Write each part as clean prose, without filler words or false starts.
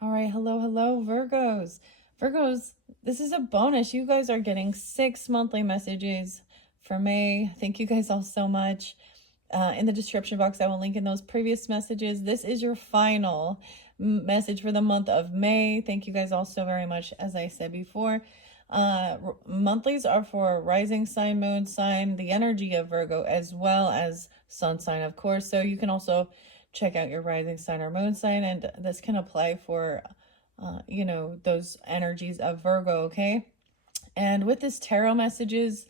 All right, hello, Virgos. Virgos, this is a bonus. You guys are getting 6 monthly messages for May. Thank you guys all so much. In the description box, I will link in those previous messages. This is your final message for the month of May. Thank you guys all so very much. As I said before, monthlies are for rising sign, moon sign, the energy of Virgo, as well as sun sign, of course. So you can also check out your rising sign or moon sign, and this can apply for those energies of Virgo. Okay, and with this tarot messages,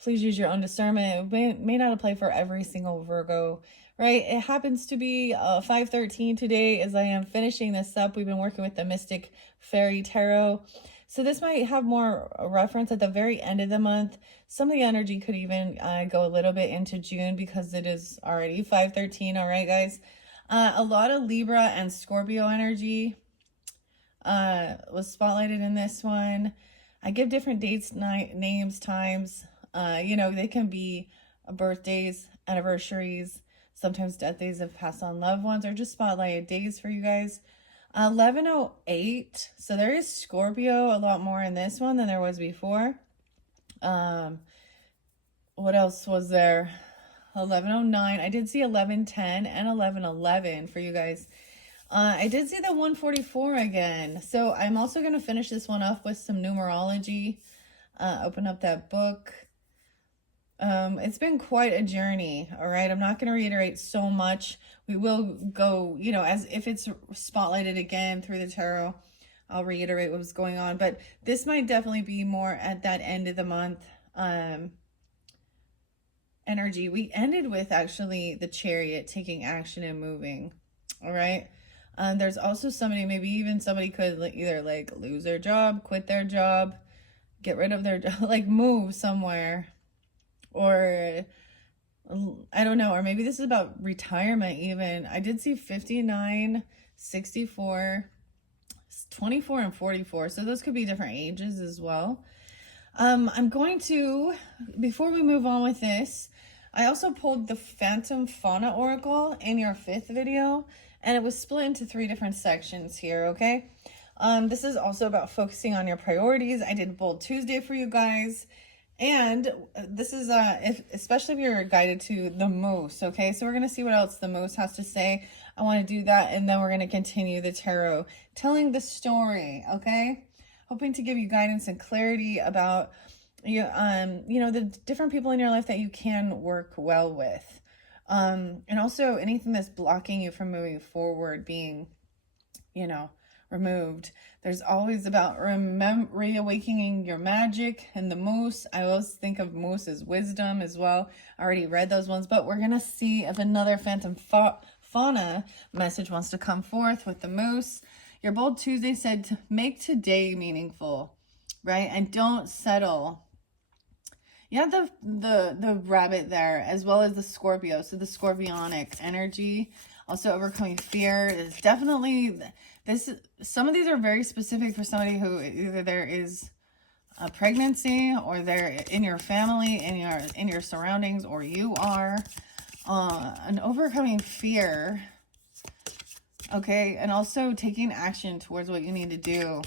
please use your own discernment. It may not apply for every single Virgo, right? It happens to be 5/13 today as I am finishing this up. We've been working with the Mystic Fairy Tarot, so this might have more reference at the very end of the month. Some of the energy could even go a little bit into June because it is already 5/13. All right, guys. A lot of Libra and Scorpio energy was spotlighted in this one. I give different dates, names, times. They can be birthdays, anniversaries, sometimes death days of passed on loved ones, or just spotlighted days for you guys. 11:08. So there is Scorpio a lot more in this one than there was before. What else was there? 11:09. I did see 11:10 and 11:11 for you guys. I did see the 144 again. So I'm also going to finish this one off with some numerology. Open up that book. It's been quite a journey. All right. I'm not going to reiterate so much. We will go, as if it's spotlighted again through the tarot, I'll reiterate what was going on, but this might definitely be more at that end of the month. Energy. We ended with actually the Chariot taking action and moving. All right. There's also somebody, maybe even somebody could either lose their job, quit their job, get rid of their job, move somewhere, or I don't know, or maybe this is about retirement even. I did see 59, 64, 24, and 44. So those could be different ages as well. I'm going to, before we move on with this, I also pulled the Phantom Fauna Oracle in your 5th video, and it was split into 3 different sections here, okay? This is also about focusing on your priorities. I did Bold Tuesday for you guys, and this is, especially if you're guided to the moose, okay? So we're going to see what else the moose has to say. I want to do that, and then we're going to continue the tarot, telling the story, okay? Hoping to give you guidance and clarity about the different people in your life that you can work well with. And also anything that's blocking you from moving forward being, removed. There's always about reawakening your magic and the moose. I always think of moose as wisdom as well. I already read those ones, but we're going to see if another Phantom Fauna message wants to come forth with the moose. Your Bold Tuesday said to make today meaningful, right? And don't settle. You have the rabbit there, as well as the Scorpio. So the scorpionic energy, also overcoming fear, is definitely this. Some of these are very specific for somebody who either there is a pregnancy, or they're in your family, in your surroundings, or you are an overcoming fear. Okay, and also taking action towards what you need to do.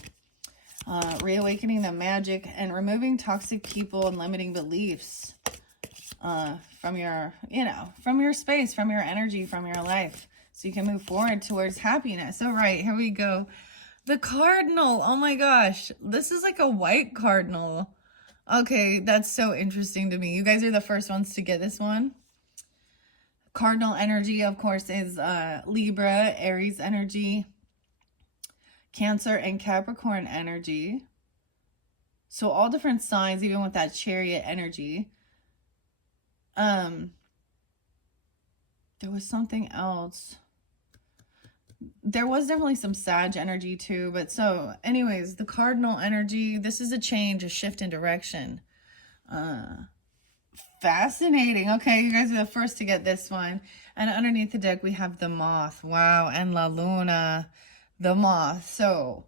Reawakening the magic and removing toxic people and limiting beliefs from your, from your space, from your energy, from your life, so you can move forward towards happiness. All right, here we go. The cardinal. Oh my gosh, this is like a white cardinal. Okay, that's so interesting to me. You guys are the first ones to get this one. Cardinal energy, of course, is Libra, Aries energy, Cancer, and Capricorn energy. So all different signs, even with that Chariot energy. There was something else. There was definitely some Sag energy too. But so anyways, the cardinal energy, this is a change, a shift in direction. Fascinating. Okay, you guys are the first to get this one. And underneath the deck, we have the moth. Wow, and La Luna, the moth. So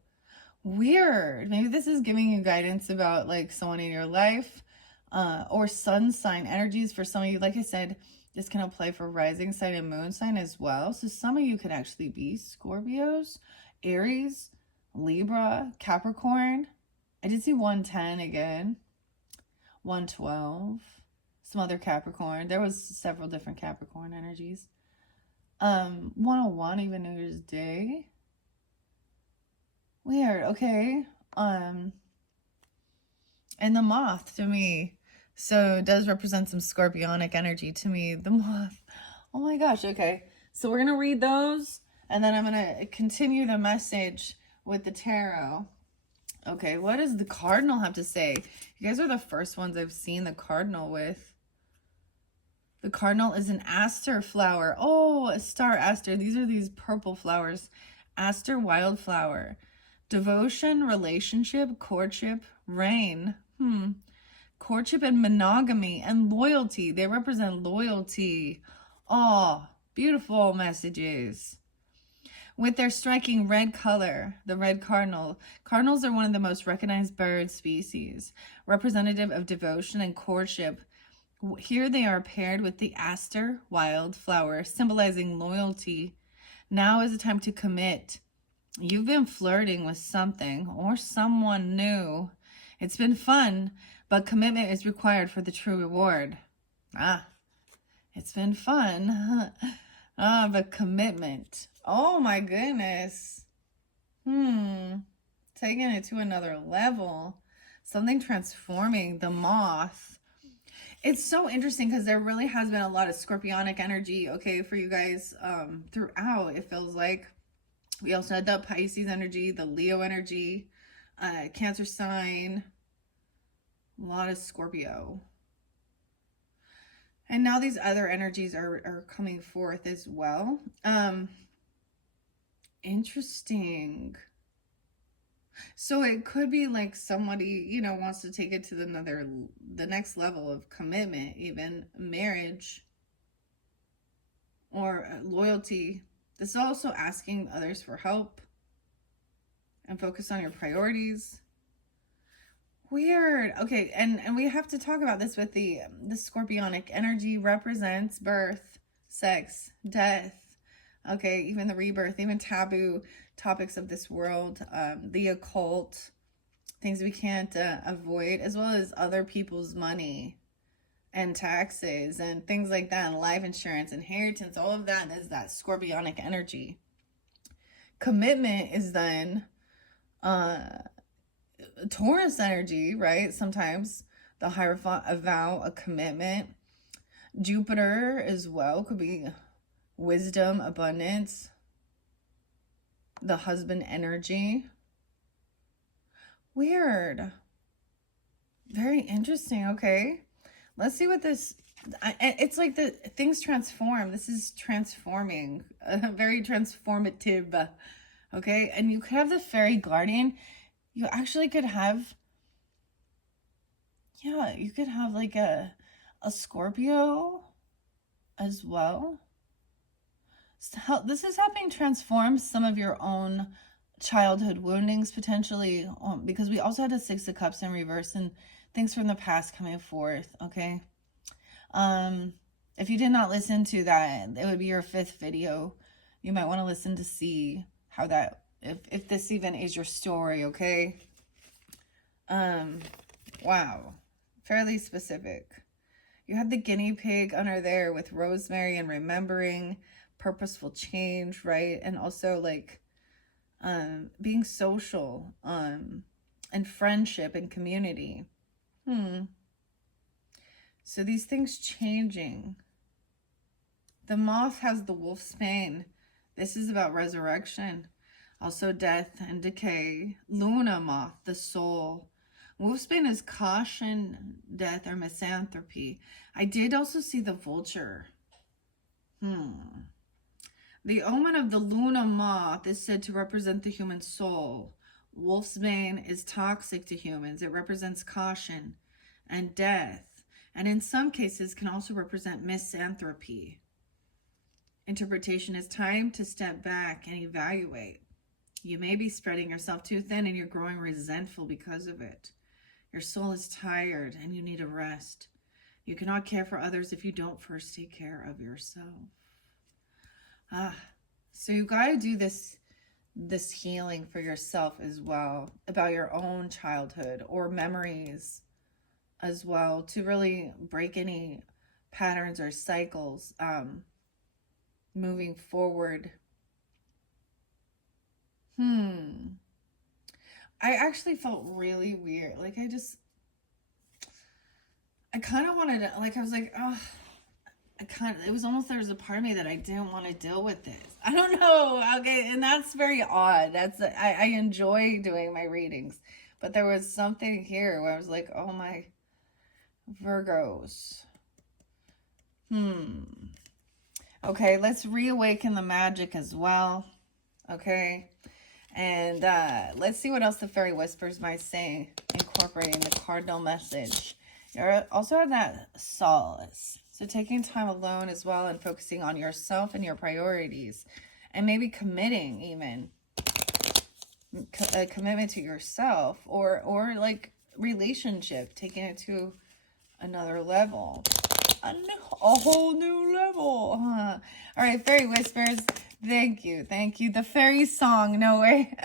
weird. Maybe this is giving you guidance about someone in your life, or sun sign energies for some of you. Like I said, this can apply for rising sign and moon sign as well. So some of you could actually be Scorpios Aries, Libra, Capricorn. I did see 110 again. 112. Some other Capricorn. There was several different Capricorn energies. 101, even New Year's Day. Weird. Okay. And the moth to me. So it does represent some scorpionic energy to me. The moth. Oh my gosh. Okay. So we're going to read those. And then I'm going to continue the message with the tarot. Okay. What does the cardinal have to say? You guys are the first ones I've seen the cardinal with. The cardinal is an aster flower. Oh, a star aster. These are these purple flowers. Aster wildflower. Devotion, relationship, courtship, rain. Courtship and monogamy and loyalty. They represent loyalty. Oh, beautiful messages. With their striking red color, the red cardinal. Cardinals are one of the most recognized bird species, representative of devotion and courtship. Here they are paired with the aster wildflower, symbolizing loyalty. Now is the time to commit. You've been flirting with something or someone new. It's been fun, but commitment is required for the true reward. It's been fun. But commitment. Oh my goodness. Taking it to another level. Something transforming. The moth. It's so interesting because there really has been a lot of scorpionic energy, okay, for you guys throughout, it feels like. We also had the Pisces energy, the Leo energy, Cancer sign, a lot of Scorpio. And now these other energies are coming forth as well. Interesting. So it could be like somebody, you know, wants to take it to the next level of commitment, even marriage or loyalty. This is also asking others for help and focus on your priorities. Weird. Okay, and we have to talk about this with the scorpionic energy represents birth, sex, death. Okay, even the rebirth, even taboo topics of this world, the occult, things we can't avoid, as well as other people's money and taxes and things like that, and life insurance, inheritance, all of that is that scorpionic energy. Commitment is then Taurus energy, right? Sometimes the Hierophant, a vow, a commitment. Jupiter as well could be wisdom, abundance, the husband energy. Weird. Very interesting. Okay, let's see what this, it's like the things transform. This is transforming, very transformative. Okay, and you could have the fairy guardian. You actually could have, yeah, you could have like a Scorpio as well. So this is helping transform some of your own childhood woundings potentially, because we also had the Six of Cups in reverse and things from the past coming forth. Okay, if you did not listen to that, it would be your 5th video. You might want to listen to see how that, if this even is your story. Okay, wow, fairly specific. You had the guinea pig under there with rosemary and remembering, purposeful change, right? And also like being social, and friendship and community. So these things changing. The moth has the wolf's bane. This is about resurrection. Also death and decay. Luna moth, the soul. Wolfsbane is caution, death, or misanthropy. I did also see the vulture. The omen of the Luna moth is said to represent the human soul. Wolfsbane is toxic to humans. It represents caution and death, and in some cases can also represent misanthropy. Interpretation is time to step back and evaluate. You may be spreading yourself too thin and you're growing resentful because of it. Your soul is tired and you need a rest. You cannot care for others if you don't first take care of yourself. So you got to do this this healing for yourself as well, about your own childhood or memories as well, to really break any patterns or cycles moving forward. I actually felt really weird. Like I kind of wanted to, like, I was like, oh, it was almost, there was a part of me that I didn't want to deal with this. I don't know. Okay. And that's very odd. I enjoy doing my readings, but there was something here where I was like, oh my Virgos. Okay. Let's reawaken the magic as well. Okay. And let's see what else the Fairy Whispers might say, incorporating the cardinal message. You also have that solace. So taking time alone as well and focusing on yourself and your priorities. And maybe committing even. A commitment to yourself. Or like relationship. Taking it to another level. A whole new level. Huh? All right, Fairy Whispers. Thank you. Thank you. The fairy song. No way.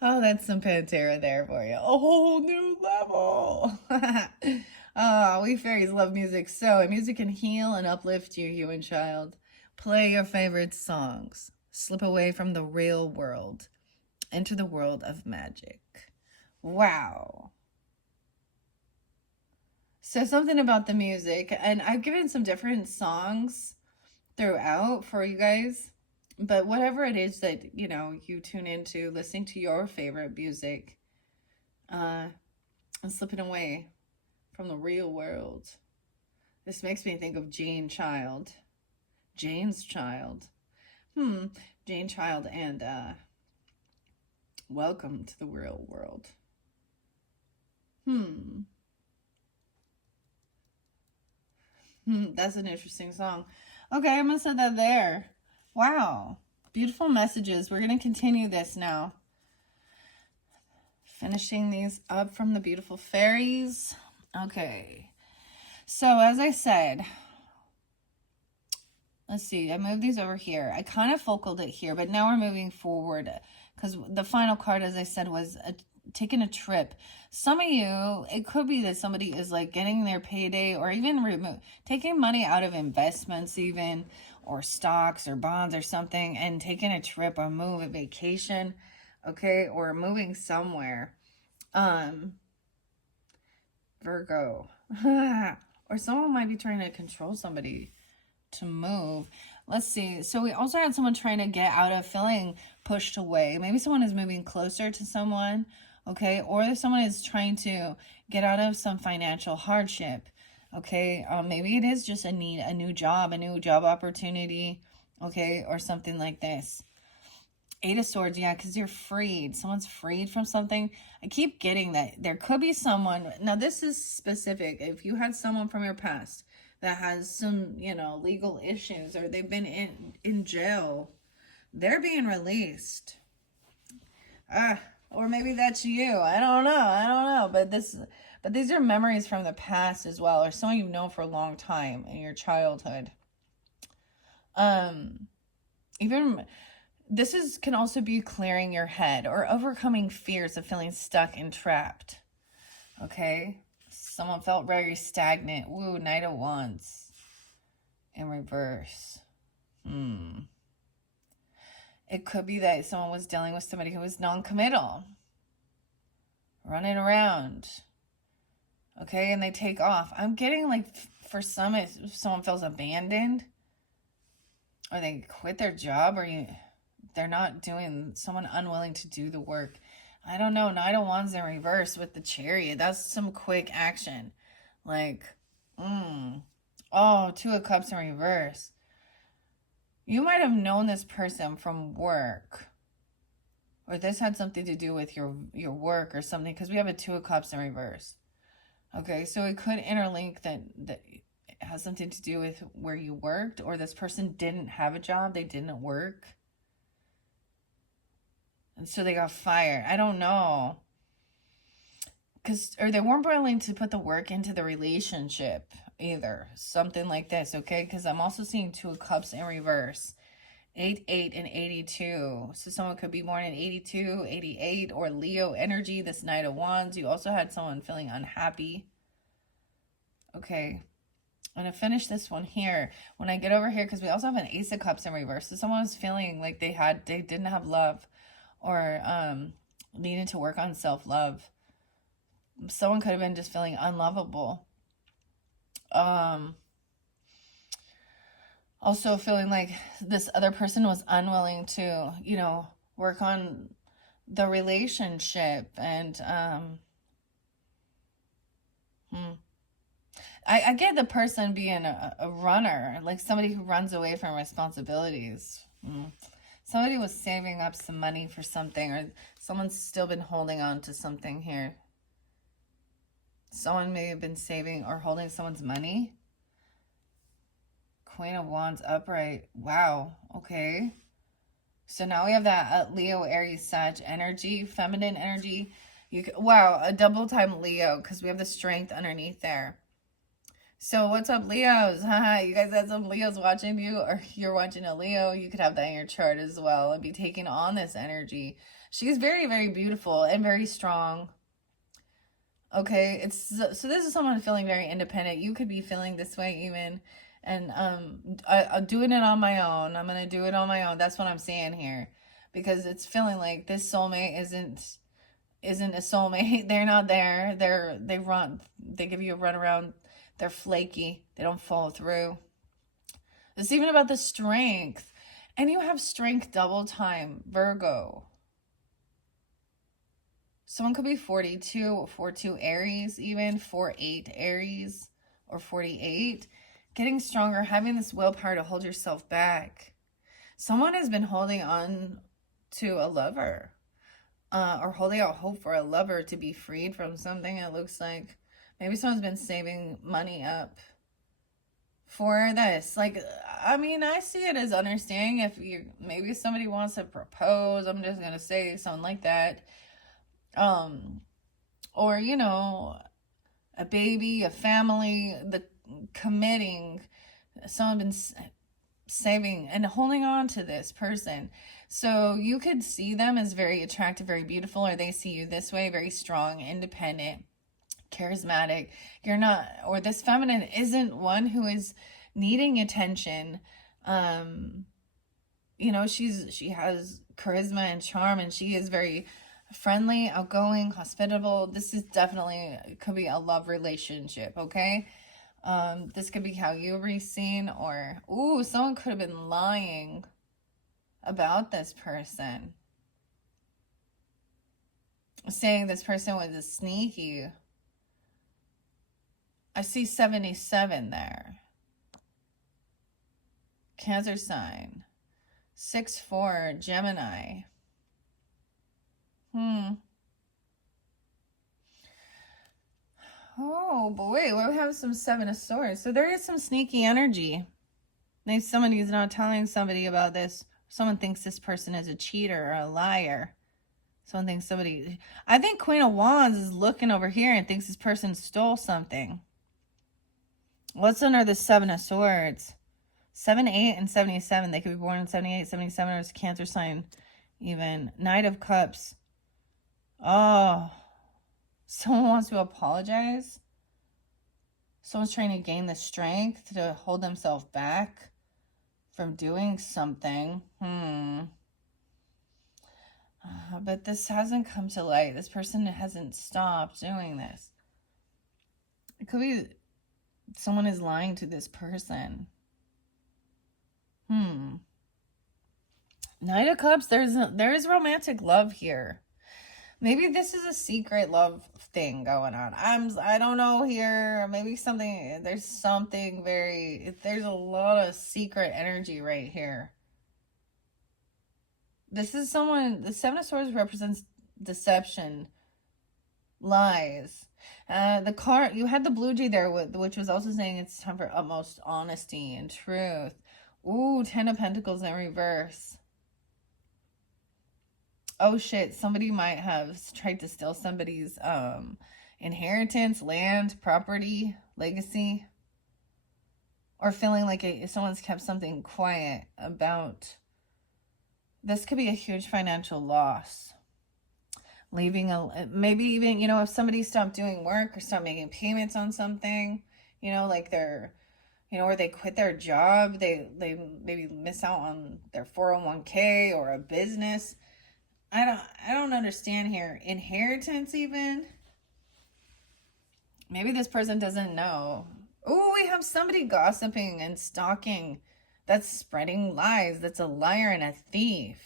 Oh, that's some Pantera there for you. A whole new level. Oh, we fairies love music so. And music can heal and uplift you, human child. Play your favorite songs. Slip away from the real world. Enter the world of magic. Wow. So something about the music. And I've given some different songs throughout for you guys, but whatever it is that you tune into, listening to your favorite music, and slipping away from the real world. This makes me think of Jane's Child, Jane Child, and Welcome to the Real World. That's an interesting song. Okay, I'm going to set that there. Wow. Beautiful messages. We're going to continue this now. Finishing these up from the beautiful fairies. Okay. So, as I said, let's see. I moved these over here. I kind of focaled it here, but now we're moving forward because the final card, as I said, was taking a trip. Some of you, it could be that somebody is like getting their payday or even taking money out of investments even, or stocks or bonds or something, and taking a trip or move, a vacation, okay, or moving somewhere. Virgo. Or someone might be trying to control somebody to move. Let's see. So we also had someone trying to get out of feeling pushed away. Maybe someone is moving closer to someone. Okay, or if someone is trying to get out of some financial hardship, okay, maybe it is just a new job opportunity, okay, or something like this. 8 of Swords, yeah, because you're freed. Someone's freed from something. I keep getting that. There could be someone, now this is specific, if you had someone from your past that has some, legal issues, or they've been in jail, they're being released. Or maybe that's you. I don't know. But these are memories from the past as well, or someone you've known for a long time in your childhood. Even this can also be clearing your head or overcoming fears of feeling stuck and trapped. Okay? Someone felt very stagnant. Woo, Knight of Wands in reverse. It could be that someone was dealing with somebody who was non-committal, running around, okay, and they take off. I'm getting like, for some, if someone feels abandoned, or they quit their job, or they're not doing, someone unwilling to do the work. I don't know. Knight of Wands in reverse with the Chariot. That's some quick action. Like, oh, 2 of Cups in reverse. You might have known this person from work, or this had something to do with your work or something, because we have a 2 of Cups in reverse. Okay, so it could interlink that it has something to do with where you worked, or this person didn't have a job, they didn't work, and so they got fired. I don't know. Or they weren't willing to put the work into the relationship either. Something like this, okay? Because I'm also seeing 2 of Cups in reverse 8, and 82. So someone could be born in 82, 88, or Leo energy, this Knight of Wands. You also had someone feeling unhappy. Okay. I'm going to finish this one here. When I get over here, because we also have an Ace of Cups in reverse. So someone was feeling like they didn't have love, or needed to work on self-love. Someone could have been just feeling unlovable. Also feeling like this other person was unwilling to, you know, work on the relationship. And I get the person being a runner, like somebody who runs away from responsibilities. Somebody was saving up some money for something, or someone's still been holding on to something here. Someone may have been saving or holding someone's money. Queen of Wands upright. Wow. Okay. So now we have that Leo, Aries, Sag energy, feminine energy. Wow, a double time Leo, because we have the strength underneath there. So what's up, Leos? Haha, you guys had some Leos watching you, or you're watching a Leo. You could have that in your chart as well and be taking on this energy. She's very, very beautiful and very strong. Okay, so this is someone feeling very independent. You could be feeling this way even. And I'm doing it on my own. I'm going to do it on my own. That's what I'm saying here. Because it's feeling like this soulmate isn't a soulmate. They're not there. They give you a run around. They're flaky. They don't follow through. It's even about the strength. And you have strength double time, Virgo. Someone could be 42, 42 Aries, even 48 Aries, or 48. Getting stronger, having this willpower to hold yourself back. Someone has been holding on to a lover, or holding out hope for a lover to be freed from something. It looks like maybe someone's been saving money up for this. Like, I mean, I see it as understanding if maybe somebody wants to propose. I'm just going to say something like that. Or, you know, a baby, a family, the committing, someone been saving and holding on to this person. So you could see them as very attractive, very beautiful, or they see you this way, very strong, independent, charismatic. You're not, or this feminine isn't one who is needing attention. You know, she has charisma and charm, and she is very friendly, outgoing, hospitable. This is definitely, could be a love relationship, okay? This could be how you were seen, or, ooh, someone could have been lying about this person. Saying this person was a sneaky. I see 77 there. Cancer sign. 6-4, Gemini. Oh boy, we have some 7 of Swords. So there is some sneaky energy. Maybe somebody's not telling somebody about this. Someone thinks this person is a cheater or a liar. Someone thinks somebody... I think Queen of Wands is looking over here and thinks this person stole something. What's under the 7 of Swords? 7, 8, and 77. They could be born in 78, 77, or it's Cancer sign even. Knight of Cups. Oh, someone wants to apologize. Someone's trying to gain the strength to hold themselves back from doing something. But this hasn't come to light. This person hasn't stopped doing this. It could be someone is lying to this person. Knight of Cups, there is romantic love here. Maybe this is a secret love thing going on. I don't know here. Maybe there's a lot of secret energy right here. This is someone, the 7 of Swords represents deception, lies. The card, you had the blue jay there, which was also saying it's time for utmost honesty and truth. Ooh, 10 of Pentacles in reverse. Oh shit, somebody might have tried to steal somebody's inheritance, land, property, legacy. Or feeling like someone's kept something quiet about This could be a huge financial loss. Leaving maybe even, if somebody stopped doing work or stopped making payments on something, like they're, or they quit their job, they maybe miss out on their 401k or a business. I don't understand here. Inheritance even. Maybe this person doesn't know. Oh, we have somebody gossiping and stalking. That's spreading lies. That's a liar and a thief.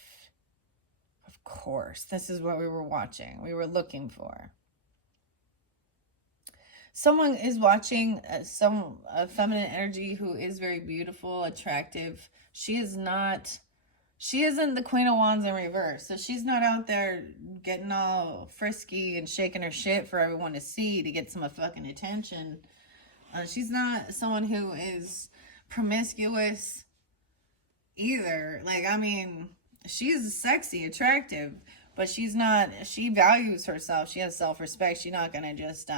Of course, this is what we were watching. We were looking for. Someone is watching a feminine energy who is very beautiful, attractive. She isn't the Queen of Wands in reverse. So she's not out there getting all frisky and shaking her shit for everyone to see to get some fucking attention. She's not someone who is promiscuous either. Like, I mean, she's sexy, attractive, but she's not, she values herself. She has self-respect. She's not going to just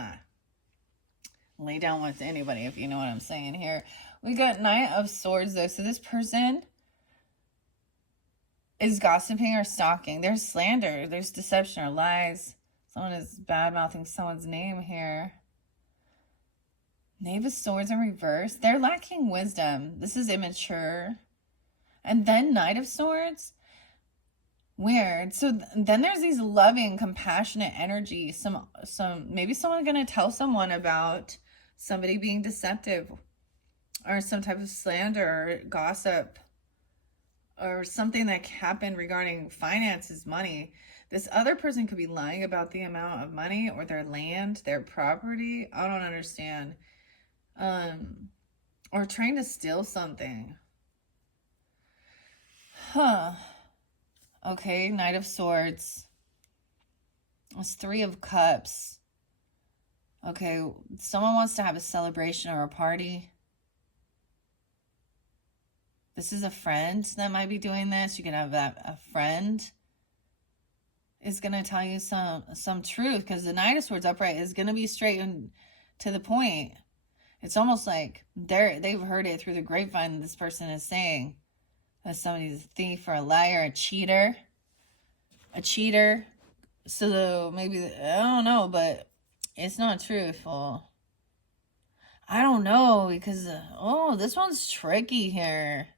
lay down with anybody, if you know what I'm saying here. We got Knight of Swords, though. So this person is gossiping or stalking. There's slander. There's deception or lies. Someone is bad-mouthing someone's name here. Knave of Swords in reverse. They're lacking wisdom. This is immature. And then Knight of Swords. Weird. So then there's these loving, compassionate energy. Maybe someone's going to tell someone about somebody being deceptive or some type of slander or gossip or something that happened regarding finances, money. This other person could be lying about the amount of money or their land, their property. I don't understand. Or trying to steal something. Okay, Knight of Swords. It's Three of Cups. Okay, someone wants to have a celebration or a party. This is a friend that might be doing this. You can have a friend is going to tell you some truth, because the Knight of Swords upright is going to be straight and to the point. It's almost like they've heard it through the grapevine. This person is saying that somebody's a thief or a liar, a cheater. So maybe, I don't know, but it's not truthful. I don't know, because, this one's tricky here.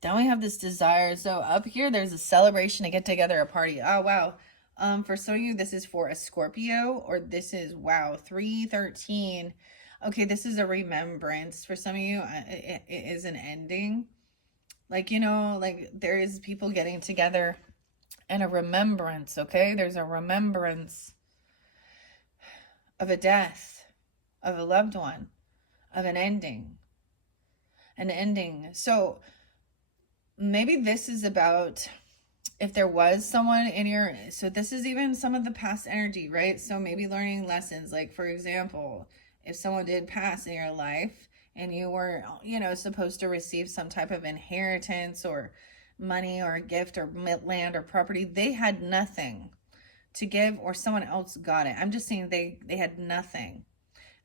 Then we have this desire. So up here, there's a celebration, to get together, a party. Oh, wow. For some of you, this is for a Scorpio, or this is, wow, 313. Okay, this is a remembrance. For some of you, it is an ending. Like, like there is people getting together and a remembrance, okay? There's a remembrance of a death, of a loved one, of an ending. An ending. So maybe this is about if there was someone in your, so this is even some of the past energy, right? So maybe learning lessons, like for example, if someone did pass in your life and you were, supposed to receive some type of inheritance or money or a gift or land or property, they had nothing to give, or someone else got it. I'm just saying they had nothing.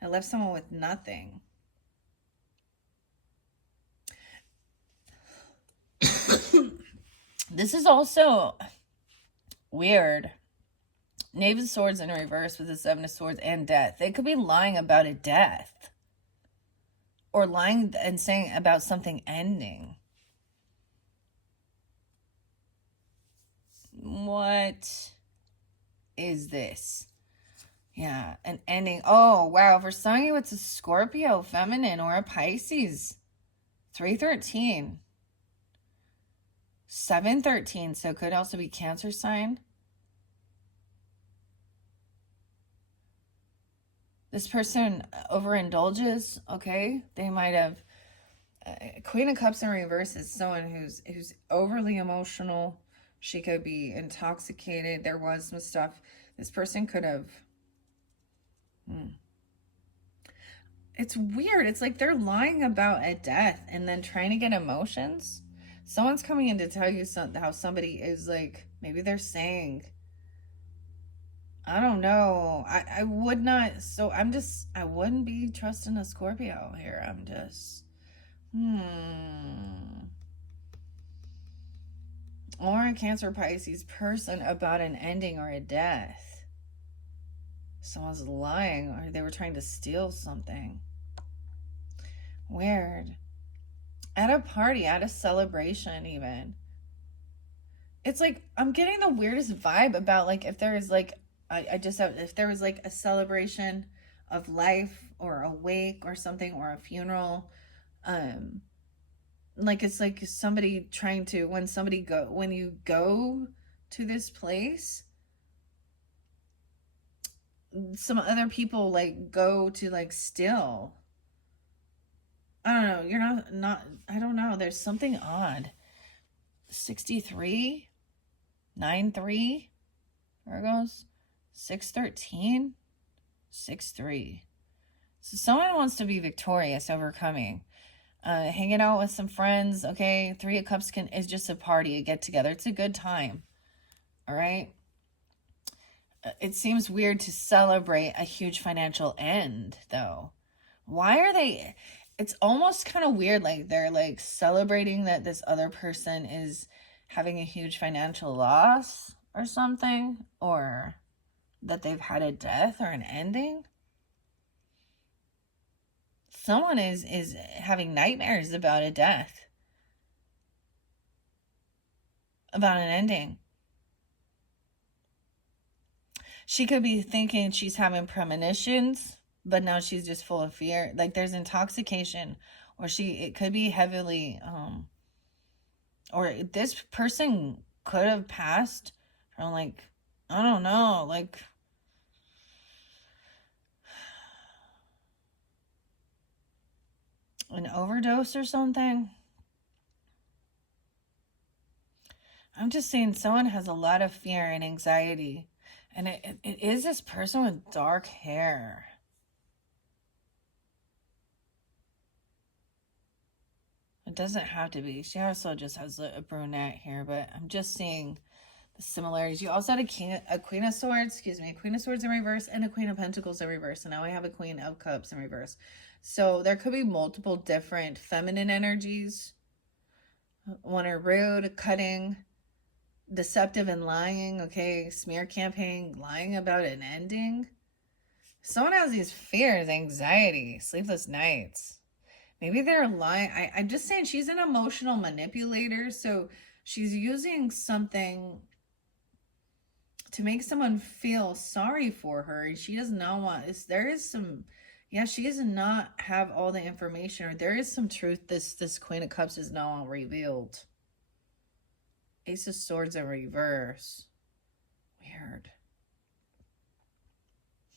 I left someone with nothing. This is also weird. Knave of Swords in reverse with the Seven of Swords and death. They could be lying about a death. Or lying and saying about something ending. What is this? Yeah, an ending. Oh, wow. For some of you, it's a Scorpio, feminine, or a Pisces. 313. 713, so it could also be Cancer sign. This person overindulges, okay? They might have... Queen of Cups in reverse is someone who's overly emotional. She could be intoxicated. There was some stuff. This person could have... It's weird. It's like they're lying about a death and then trying to get emotions. Someone's coming in to tell you how somebody is like, maybe they're saying, I don't know. I would not. So I wouldn't be trusting a Scorpio here. I'm just, or a Cancer Pisces person about an ending or a death. Someone's lying or they were trying to steal something. Weird. At a party, at a celebration even. It's like, I'm getting the weirdest vibe about like if there is like, if there was like a celebration of life or a wake or something or a funeral, like it's like somebody trying to, when you go to this place, some other people like go to like steal. I don't know. You're not, I don't know. There's something odd. 63, 9-3, Virgos, 6-13, 6-3. So someone wants to be victorious, overcoming. Hanging out with some friends, okay? 3 of Cups is just a party, a get together. It's a good time, all right? It seems weird to celebrate a huge financial end, though. Why are they... It's almost kind of weird, like they're like celebrating that this other person is having a huge financial loss or something, or that they've had a death or an ending. Someone is having nightmares about a death, about an ending. She could be thinking she's having premonitions, but now she's just full of fear. Like there's intoxication, or it could be heavily, or this person could have passed from like, I don't know, like an overdose or something. I'm just saying someone has a lot of fear and anxiety. And it is this person with dark hair. It doesn't have to be. She also just has a brunette here, but I'm just seeing the similarities. You also had a Queen of Swords, a Queen of Swords in reverse and a Queen of Pentacles in reverse. And now I have a Queen of Cups in reverse. So there could be multiple different feminine energies. One are rude, cutting, deceptive, and lying. Okay, smear campaign, lying about an ending. Someone has these fears, anxiety, sleepless nights. Maybe they're lying. I'm just saying she's an emotional manipulator. So she's using something to make someone feel sorry for her. And she does not want this. There is some, yeah, she does not have all the information, or there is some truth this Queen of Cups is now revealed. Ace of Swords in reverse. Weird.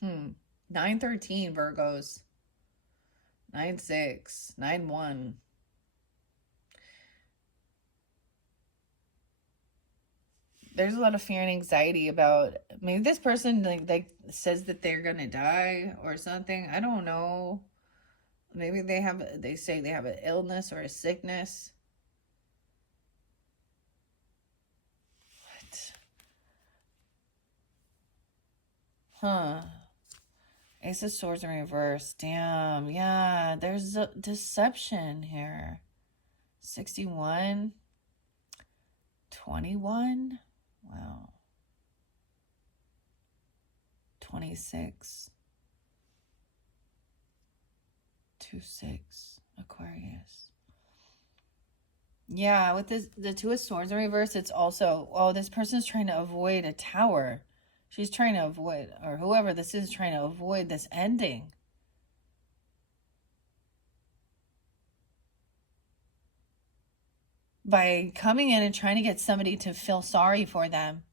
9-13 Virgos. 9-6. 9-1. There's a lot of fear and anxiety about, maybe this person like says that they're gonna die or something. I don't know. Maybe they say they have an illness or a sickness. Huh. Ace of Swords in reverse. Damn. Yeah, there's a deception here. 61. 21. Wow. 26. 2-6. Aquarius. Yeah, with the Two of Swords in reverse, it's also, oh, this person's trying to avoid a tower. She's trying to avoid, or whoever this is trying to avoid this ending. By coming in and trying to get somebody to feel sorry for them.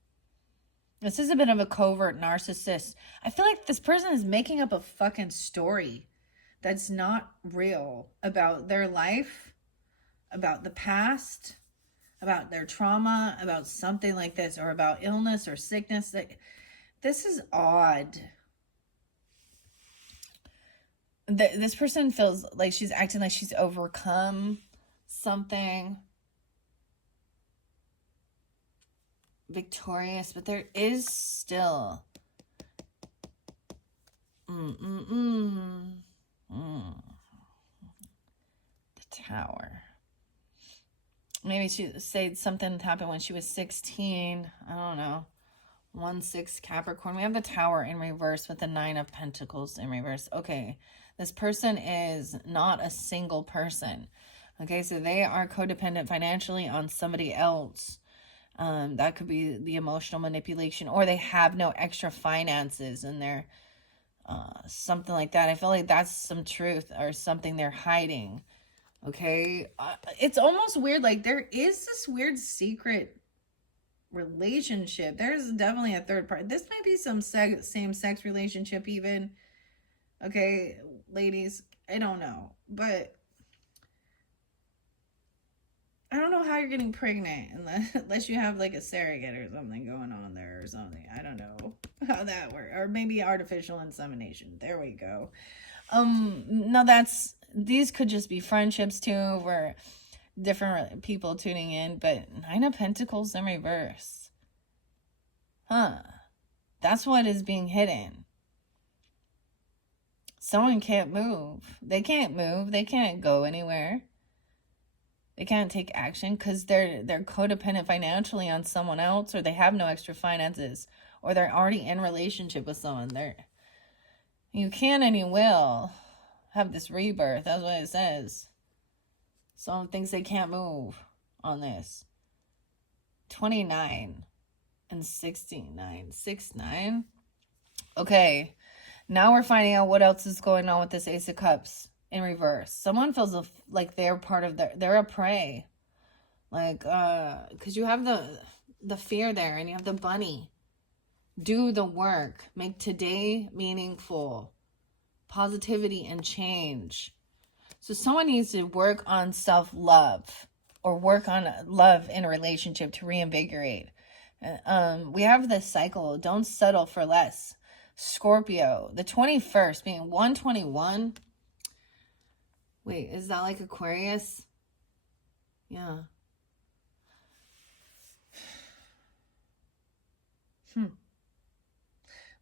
This is a bit of a covert narcissist. I feel like this person is making up a fucking story that's not real about their life, about the past, about their trauma, about something like this, or about illness or sickness. This is odd. This person feels like she's acting like she's overcome something. Victorious, but there is still the Tower. Maybe she said something happened when she was 16. I don't know. 1-6 Capricorn. We have the Tower in reverse with the 9 of Pentacles in reverse. Okay, this person is not a single person. Okay, so they are codependent financially on somebody else. That could be the emotional manipulation, or they have no extra finances and they're something like that. I feel like that's some truth or something they're hiding. Okay, it's almost weird. Like there is this weird secret relationship. There's definitely a third party. This might be some same-sex relationship even. Okay, ladies, I don't know, but I don't know how you're getting pregnant unless you have like a surrogate or something going on there or something. I don't know how that works. Or maybe artificial insemination. There we go. No, these could just be friendships too, where different people tuning in, but 9 of Pentacles in reverse. Huh. That's what is being hidden. Someone can't move. They can't move. They can't go anywhere. They can't take action because they're codependent financially on someone else, or they have no extra finances, or they're already in relationship with someone. You can and you will have this rebirth. That's what it says. Someone thinks they can't move on this. 29 and 69. 6-9. Okay. Now we're finding out what else is going on with this Ace of Cups in reverse. Someone feels like they're part of they're a prey. Like, because you have the fear there and you have the bunny. Do the work. Make today meaningful. Positivity and change. So someone needs to work on self-love or work on love in a relationship to reinvigorate. We have this cycle. Don't settle for less. Scorpio, the 21st being 121. Wait, is that like Aquarius? Yeah.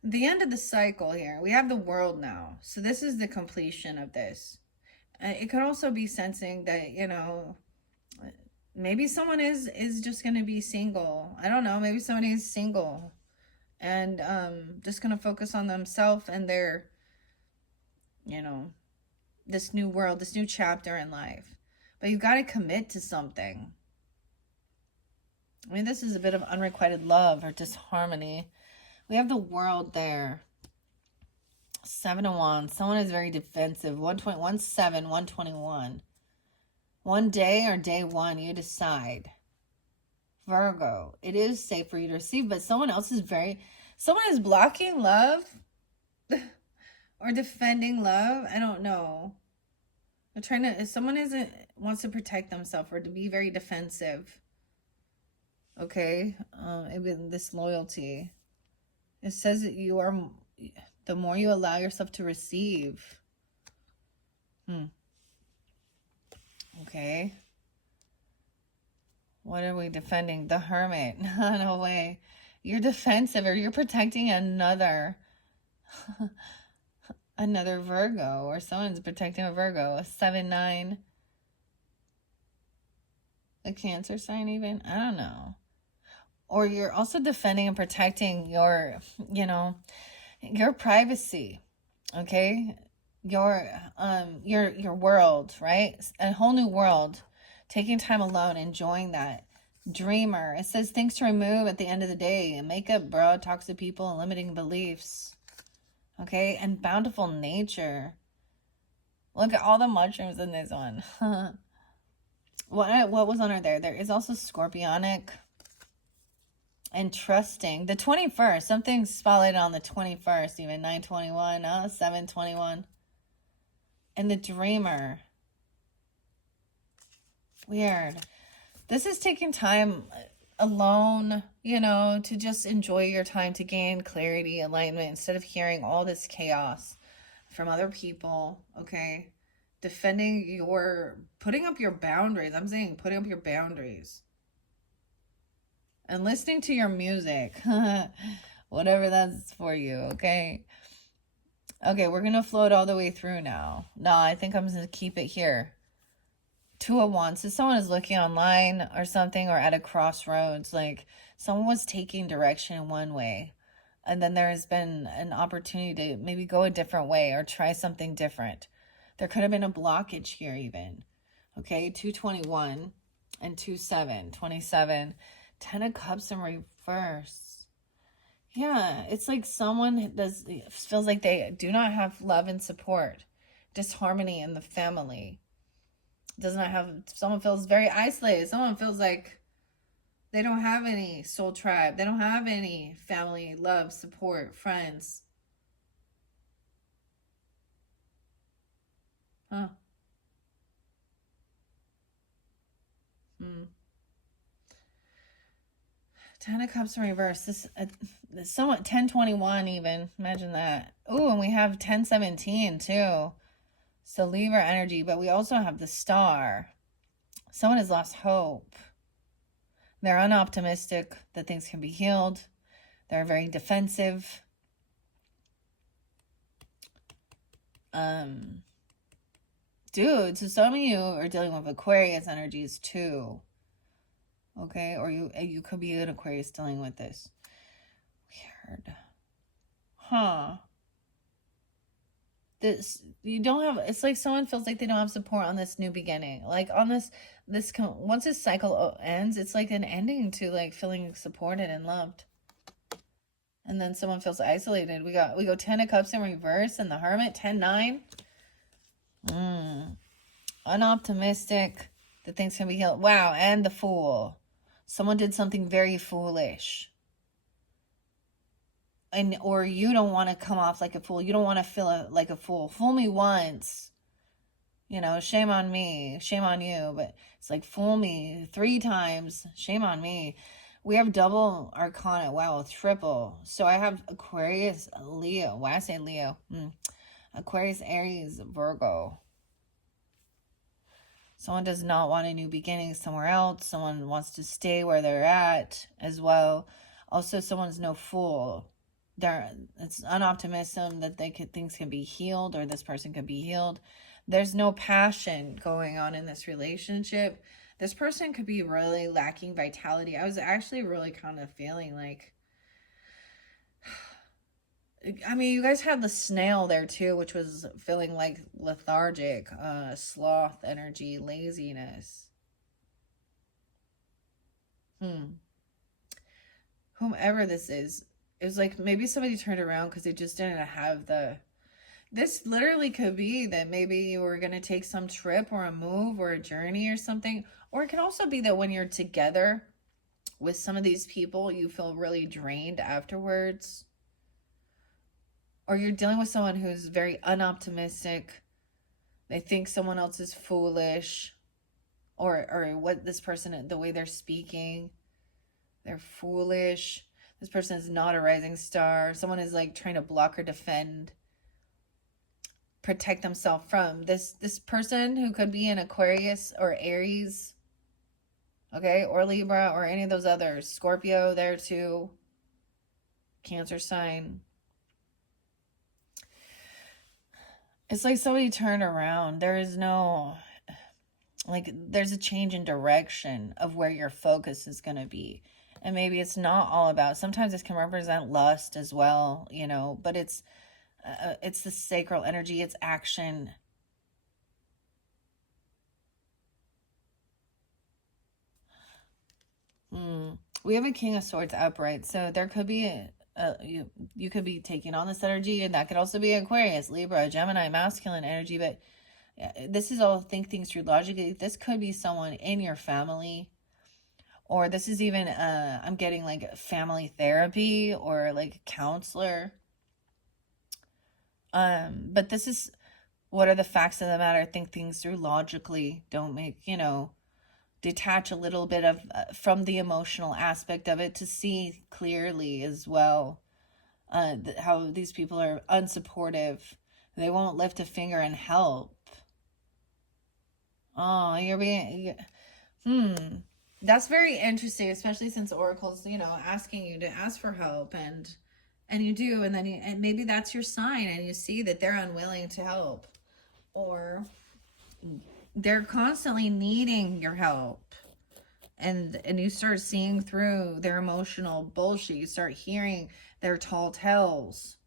The end of the cycle here. We have the world now. So this is the completion of this. It could also be sensing that, you know, maybe someone is just going to be single. I don't know. Maybe somebody is single and just going to focus on themselves and their, you know, this new world, this new chapter in life. But you've got to commit to something. I mean, this is a bit of unrequited love or disharmony. We have the world there. 7 of Wands. Someone is very defensive. 117, 121. One day or day one, you decide. Virgo. It is safe for you to receive, but someone is blocking love or defending love. I don't know. If someone wants to protect themselves or to be very defensive. Okay. This loyalty. It says that you are, the more you allow yourself to receive. Okay. What are we defending? The Hermit. No way. You're defensive or you're protecting another Virgo, or someone's protecting a Virgo. A 7-9. A Cancer sign even? I don't know. Or you're also defending and protecting your, your privacy. Okay? Your world, right? A whole new world. Taking time alone, enjoying that. Dreamer. It says things to remove at the end of the day. Makeup, bro, toxic people, and limiting beliefs. Okay? And bountiful nature. Look at all the mushrooms in this one. What was on her there? There is also scorpionic and trusting. The 21st. Something's spotlighted on the 21st. Even 921. 721. And the dreamer. Weird. This is taking time alone, to just enjoy your time, to gain clarity, alignment, instead of hearing all this chaos from other people, okay? Putting up your boundaries. I'm saying putting up your boundaries. And listening to your music. Whatever that's for you, okay? Okay, we're going to float all the way through now. No, I think I'm going to keep it here. Two of Wands. So someone is looking online or something, or at a crossroads. Like someone was taking direction one way, and then there has been an opportunity to maybe go a different way or try something different. There could have been a blockage here even. Okay, 221 and 27, 27. 10 of Cups in reverse. Yeah, it's like someone feels like they do not have love and support. Disharmony in the family. Does not have, someone feels very isolated. Someone feels like they don't have any soul tribe. They don't have any family, love, support, friends. Huh. 10 of Cups in reverse. This somewhat 1021 even. Imagine that. Oh, and we have 1017 too. So Libra energy, but we also have the Star. Someone has lost hope. They're unoptimistic that things can be healed. They're very defensive. Dude, so some of you are dealing with Aquarius energies too. Okay, or you could be an Aquarius dealing with this. Weird. Huh. This, you don't have, it's like someone feels like they don't have support on this new beginning. Like on this once this cycle ends, it's like an ending to like feeling supported and loved. And then someone feels isolated. We go 10 of Cups in reverse and the Hermit, 10-9. Unoptimistic that things can be healed. Wow, and the Fool. Someone did something very foolish. And or you don't want to come off like a fool. You don't want to feel like a fool. Fool me once. You know, shame on me. Shame on you. But it's like fool me 3 times. Shame on me. We have double arcana. Wow, triple. So I have Aquarius, Leo. Why I say Leo? Aquarius, Aries, Virgo. Someone does not want a new beginning somewhere else. Someone wants to stay where they're at as well. Also, someone's no fool. It's unoptimism that things can be healed or this person can be healed. There's no passion going on in this relationship. This person could be really lacking vitality. I was actually really kind of feeling like, I mean, you guys had the snail there too, which was feeling like lethargic, sloth energy, laziness. Whomever this is, it was like maybe somebody turned around because they just didn't have the, this literally could be that maybe you were going to take some trip or a move or a journey or something. Or it can also be that when you're together with some of these people, you feel really drained afterwards. Or you're dealing with someone who's very unoptimistic. They think someone else is foolish. Or what this person, the way they're speaking, they're foolish. This person is not a rising star. Someone is like trying to block or defend, protect themselves from this person who could be an Aquarius or Aries, okay, or Libra or any of those others. Scorpio there too. Cancer sign. It's like somebody turned around. There is no, like, there's a change in direction of where your focus is going to be. And maybe it's not all about, sometimes this can represent lust as well, you know, but it's the sacral energy, it's action. We have a King of Swords upright, so there could be you could be taking on this energy, and that could also be Aquarius, Libra, Gemini, masculine energy. But this is all think things through logically. This could be someone in your family, or this is even I'm getting like family therapy or like counselor. But this is, what are the facts of the matter? Think things through logically. Don't make, you know, detach a little bit of from the emotional aspect of it to see clearly as well. How these people are unsupportive. They won't lift a finger and help. Oh, you're being, that's very interesting, especially since Oracle's, you know, asking you to ask for help, and you do, and then and maybe that's your sign, and you see that they're unwilling to help, or they're constantly needing your help. And you start seeing through their emotional bullshit. You start hearing their tall tales.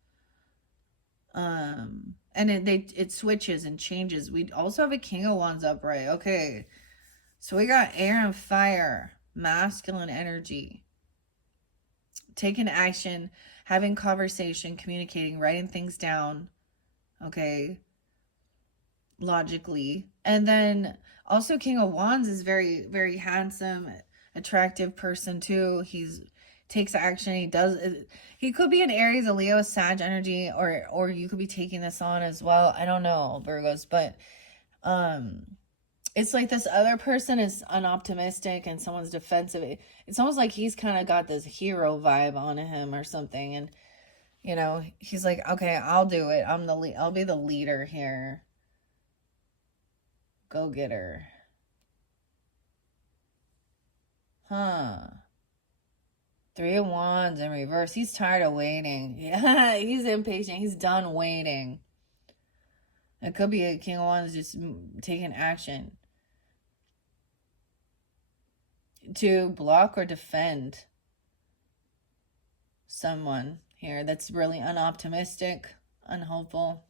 And it switches and changes. We also have a King of Wands upright. Okay. So we got air and fire, masculine energy. Taking action, having conversation, communicating, writing things down. Okay. Logically. And then also King of Wands is very, very handsome, attractive person too. He's takes action. He could be an Aries, a Leo, Sag energy, or you could be taking this on as well. I don't know, Virgos, but it's like this other person is unoptimistic and someone's defensive. It's almost like he's kind of got this hero vibe on him or something, and you know, he's like, okay, I'll do it. I'll be the leader here. Go get her. Huh. Three of Wands in reverse. He's tired of waiting. Yeah, he's impatient. He's done waiting. It could be a King of Wands just taking action to block or defend someone here that's really unoptimistic, unhopeful.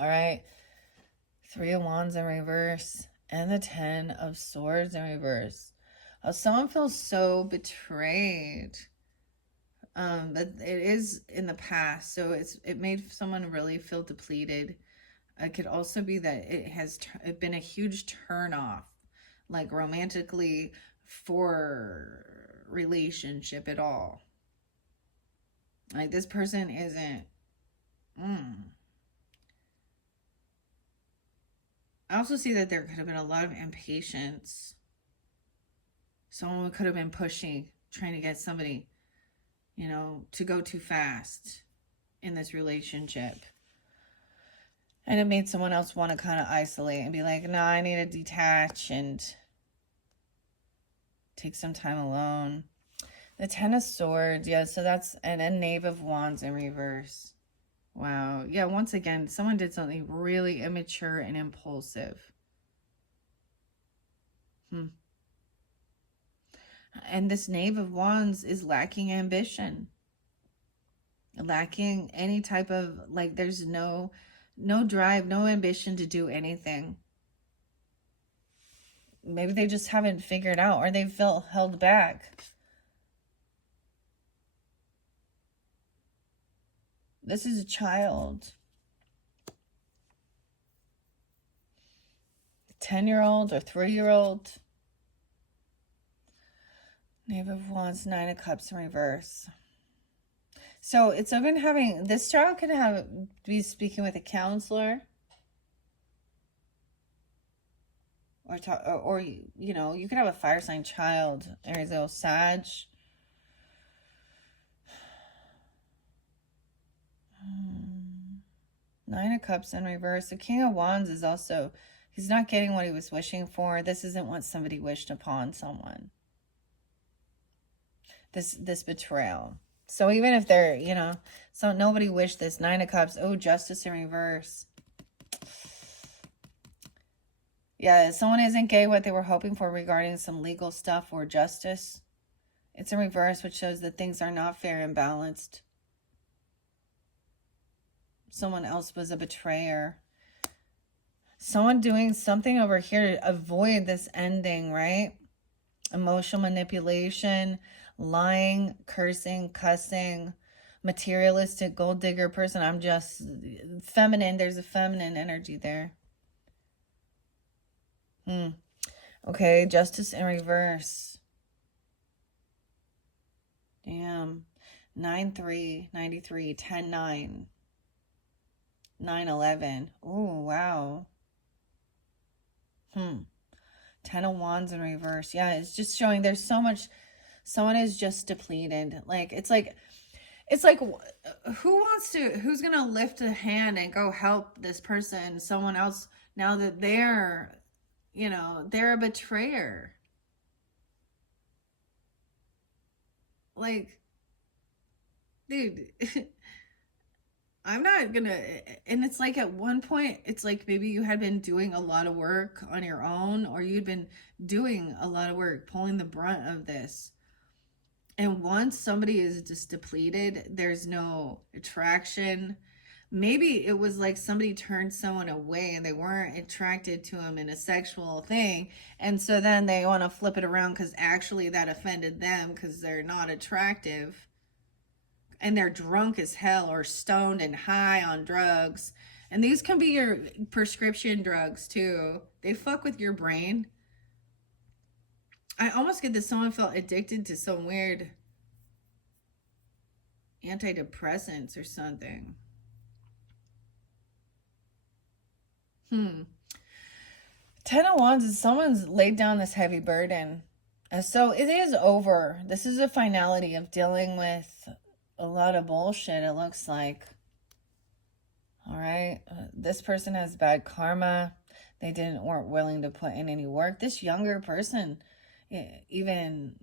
All right. Three of Wands in reverse and the 10 of Swords in reverse. Oh, someone feels so betrayed. But it is in the past, so it made someone really feel depleted. It could also be that it has been a huge turnoff, like romantically, for relationship at all. Like this person isn't. I also see that there could have been a lot of impatience. Someone could have been pushing, trying to get somebody, you know, to go too fast in this relationship. And it made someone else want to kind of isolate and be like, no, I need to detach and take some time alone. The 10 of Swords, yeah, so that's, and a Knave of Wands in reverse. Wow. Yeah, once again, someone did something really immature and impulsive. And this Knave of Wands is lacking ambition. Lacking any type of, like, there's no drive, no ambition to do anything. Maybe they just haven't figured out, or they felt held back. This is a child. 10-year-old or 3-year-old. Knave of Wands, 9 of Cups in reverse. So it's even having, this child could be speaking with a counselor. Or you know, you could have a fire sign child, Aries, Leo, Sag. Nine of Cups in reverse. The King of Wands is also, he's not getting what he was wishing for. This isn't what somebody wished upon someone. This betrayal. So even if they're, you know, so nobody wished this. 9 of Cups. Oh, Justice in reverse. Yeah, someone isn't getting what they were hoping for regarding some legal stuff or justice. It's in reverse, which shows that things are not fair and balanced. Someone else was a betrayer. Someone doing something over here to avoid this ending, right? Emotional manipulation, lying, cursing, cussing, materialistic, gold digger person. I'm just feminine. There's a feminine energy there. Okay, Justice in reverse. Damn. 9-3, 93, 10-9, 9-11. Oh, wow. 10 of Wands in reverse. Yeah, it's just showing there's so much. Someone is just depleted. Like, it's like who's gonna lift a hand and go help this person, someone else, now that they're, you know, they're a betrayer. Like, dude, I'm not gonna, and it's like at one point, it's like maybe you had been doing a lot of work on your own, or you'd been doing a lot of work, pulling the brunt of this. And once somebody is just depleted, there's no attraction. Maybe it was like somebody turned someone away and they weren't attracted to him in a sexual thing. And so then they want to flip it around because actually that offended them because they're not attractive and they're drunk as hell or stoned and high on drugs. And these can be your prescription drugs too. They fuck with your brain. I almost get that someone felt addicted to some weird antidepressants or something. 10 of Wands is someone's laid down this heavy burden. So it is over. This is a finality of dealing with a lot of bullshit, it looks like. All right. This person has bad karma. They weren't willing to put in any work. This younger person, even,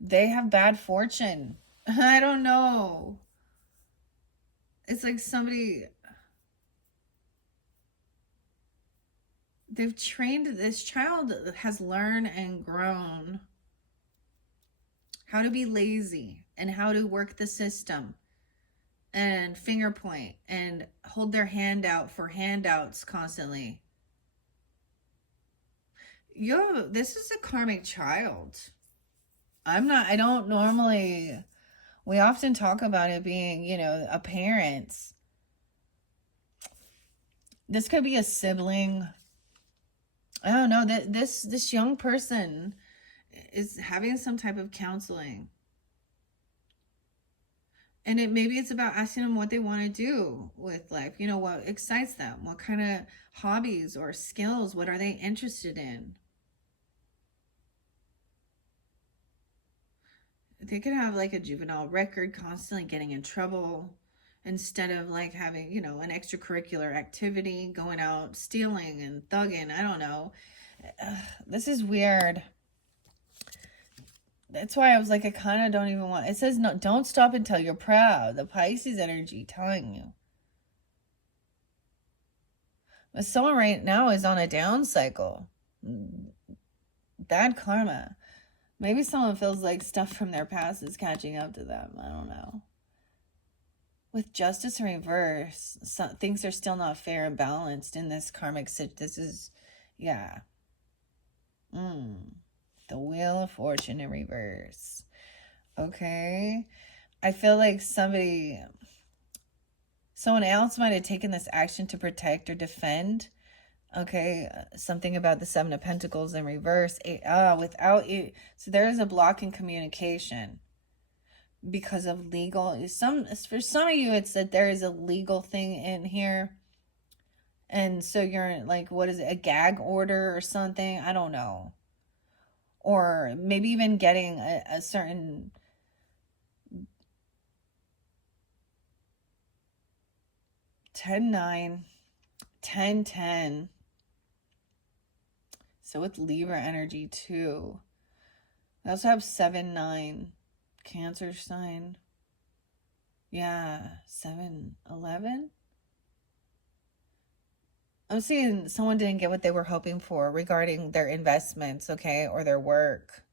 they have bad fortune. I don't know. It's like somebody, they've trained, this child has learned and grown how to be lazy and how to work the system and finger point and hold their hand out for handouts constantly. This is a karmic child. I don't normally, we often talk about it being, a parent. This could be a sibling. I don't know, this young person is having some type of counseling. And maybe it's about asking them what they want to do with life. What excites them? What kind of hobbies or skills? What are they interested in? They could have like a juvenile record, constantly getting in trouble, instead of like having, an extracurricular activity, going out stealing and thugging. I don't know. This is weird. That's why I was like, I kind of don't even want, it says, no, don't stop until you're proud. The Pisces energy telling you. But someone right now is on a down cycle. Bad karma. Maybe someone feels like stuff from their past is catching up to them. I don't know. With justice in reverse, things are still not fair and balanced in this karmic situation. This is, yeah. The Wheel of Fortune in reverse. Okay. I feel like someone else might have taken this action to protect or defend. Okay. Something about the Seven of Pentacles in reverse. Without it. So there is a block in communication because of legal. For some of you, it's that there is a legal thing in here. And so you're like, what is it? A gag order or something? I don't know. Or maybe even getting a certain 10-9, 10-10. So with Libra energy too. I also have 7-9, Cancer sign. Yeah, 7-11. I'm seeing someone didn't get what they were hoping for regarding their investments, okay, or their work,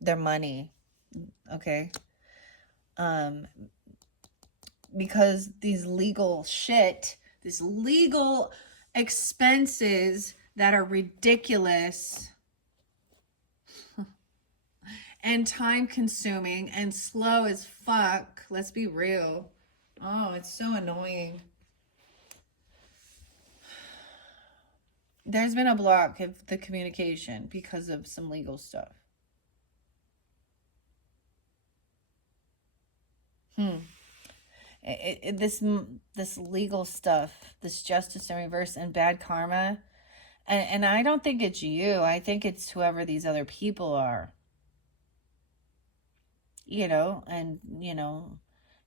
their money, okay? Because these legal expenses that are ridiculous and time consuming and slow as fuck, let's be real. Oh, it's so annoying. There's been a block of the communication because of some legal stuff. This legal stuff, this justice in reverse and bad karma, and I don't think it's you. I think it's whoever these other people are. And